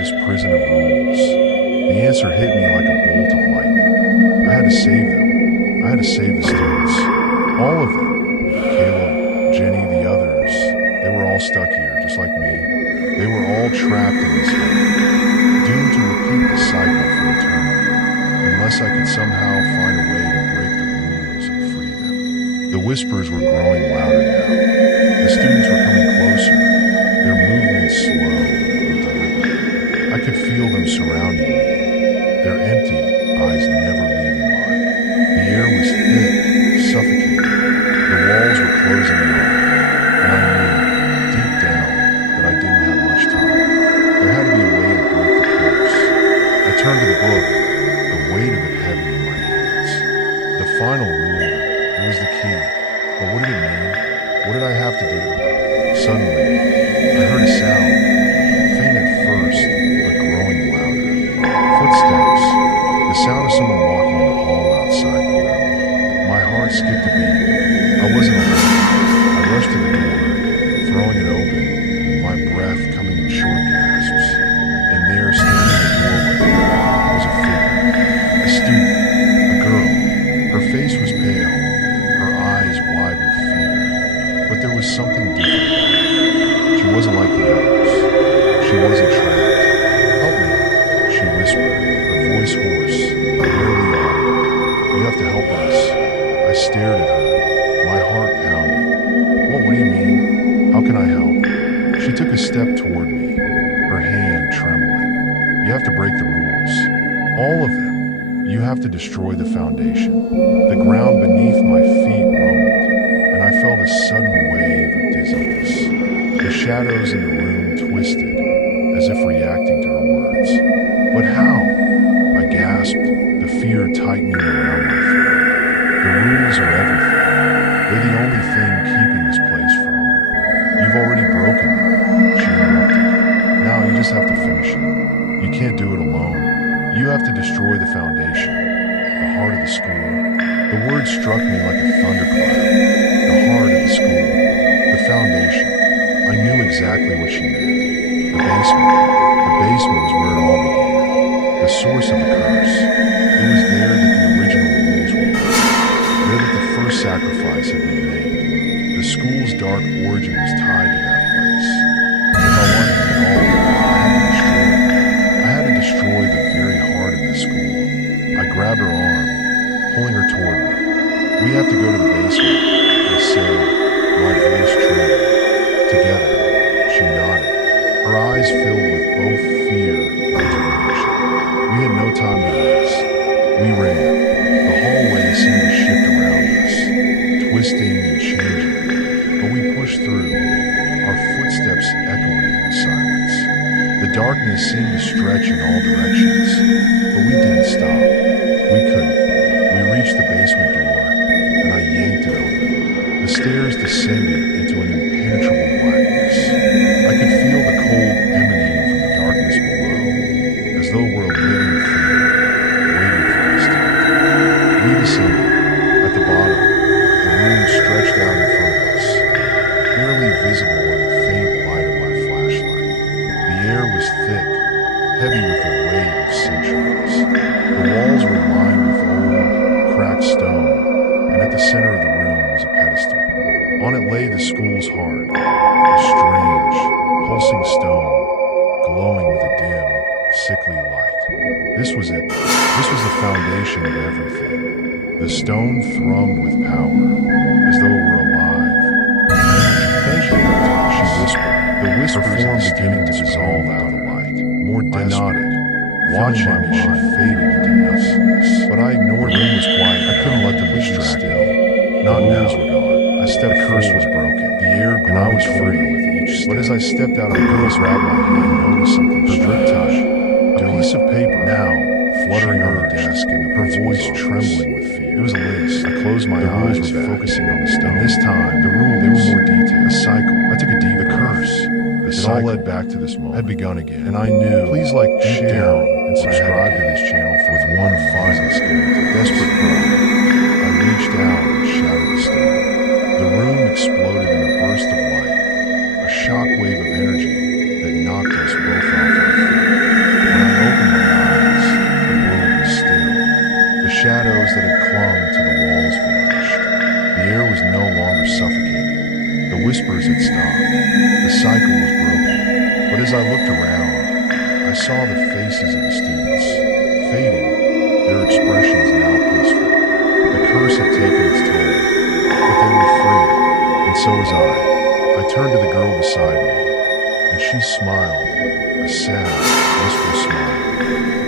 this prison of rules? The answer hit me like a bolt of lightning. I had to save them. I had to save the students. All of them. Caleb, Jenny, the others. They were all stuck here, just like me. They were all trapped in this hole, doomed to repeat the cycle for eternity, unless I could somehow find a way to break the rules and free them. The whispers were growing louder now. The students were coming closer, their movements slow and deliberate. I could feel them surrounding me, their empty eyes never leaving mine. The air was thick, suffocating. The walls were closing in on me, and I knew, deep down, that I didn't have much time. There had to be a way to break the curse. I turned to the book, the weight of it heavy in my hands. The final rule, it was the key. But what did it mean? What did I have to do? Suddenly, I heard a sound, faint at first, but growing louder. Footsteps, the sound of someone walking in the hall outside the room. My heart skipped a beat. I wasn't alone. I rushed to the door, throwing it open, my breath coming in short gasps. And there, standing in the doorway, was a figure. A student, a girl. Her face was pale, her eyes wide with fear. But there was something different about her. She wasn't like the others. She wasn't trapped. Help me, she whispered, her voice hoarse, barely audible. You have to help us. I stared at her, my heart pounding. What do you mean? How can I help? She took a step toward me, her hand trembling. You have to break the rules. All of them. You have to destroy the foundation. The ground beneath my feet rumbled, and I felt a sudden wave of dizziness. The shadows in the room twisted, as if reacting to her words. But how? I gasped, the fear tightening around my throat. The rules are everything. They're the only thing keeping this place from. You've already broken them, she interrupted. Now you just have to finish it. You can't do it alone. You have to destroy the foundation, the heart of the school. The word struck me like a thunderclap. The heart of the school, the foundation. I knew exactly what she meant. The basement. The basement was where it all began. The source of the curse. It was there that the original rules were written. There that the first sacrifice had been made. The school's dark origin was tied to that place. If I wanted it all, I had to destroy the very heart of the school. I grabbed her arm, pulling her toward me. We have to go to the basement, I said, my voice trembling. Together, she nodded, her eyes filled with both fear and determination. We had no time to waste. We ran. The hallway seemed to shift around us, twisting and changing, but we pushed through, our footsteps echoing in the silence. The darkness seemed to stretch in all directions, but we didn't stop. We couldn't. We reached the basement door, and I yanked it open. The stairs descended into an impenetrable blackness. I could feel the cold emanating from the darkness below, as though we're a living thing, waiting for us to enter. We descended. At the bottom, the room stretched out in front of us, barely visible in the faint light of my flashlight. The air was thick, heavy with the weight of centuries. The walls were lined with old, cracked stone, and at the center of the room was a pedestal. On it lay the school's heart, a strange, pulsing stone, glowing with a dim, sickly light. This was it. This was the foundation of everything. The stone thrummed with power, as though it were alive. Thank you, she whispered, the whisper form beginning to dissolve out of the light. More desperate. I nodded, watching as she faded into nothingness. But I ignored the room was quiet. I couldn't let them distract me. Not now. Were gone. I stepped. The curse was broken. The air grew, and I was free with each step. But as I stepped out, the girl grabbed my hand and noticed something. Her drip touch. A piece of paper now fluttering on the desk, and her voice trembling with fear. It was a list. I closed my eyes, focusing on the stone. And this time, the rules, they were more detailed. A cycle. I took a deep. The curse. The cycle all led back to this moment. Had begun again, and I knew. Please like, share, and subscribe to this channel with one final skeleton. Desperate cry. I reached out and shattered the stone. The room exploded in a burst of light, a shockwave of energy that knocked us both off our feet. When I opened my eyes, the world was still. The shadows that had clung to the walls vanished. The air was no longer suffocating. The whispers had stopped. The cycle was broken. But as I looked around, I saw the faces of the students, fading, their expressions now peaceful. The curse had taken its toll, but they were free, and so was I. I turned to the girl beside me, and she smiled, a sad, wistful smile.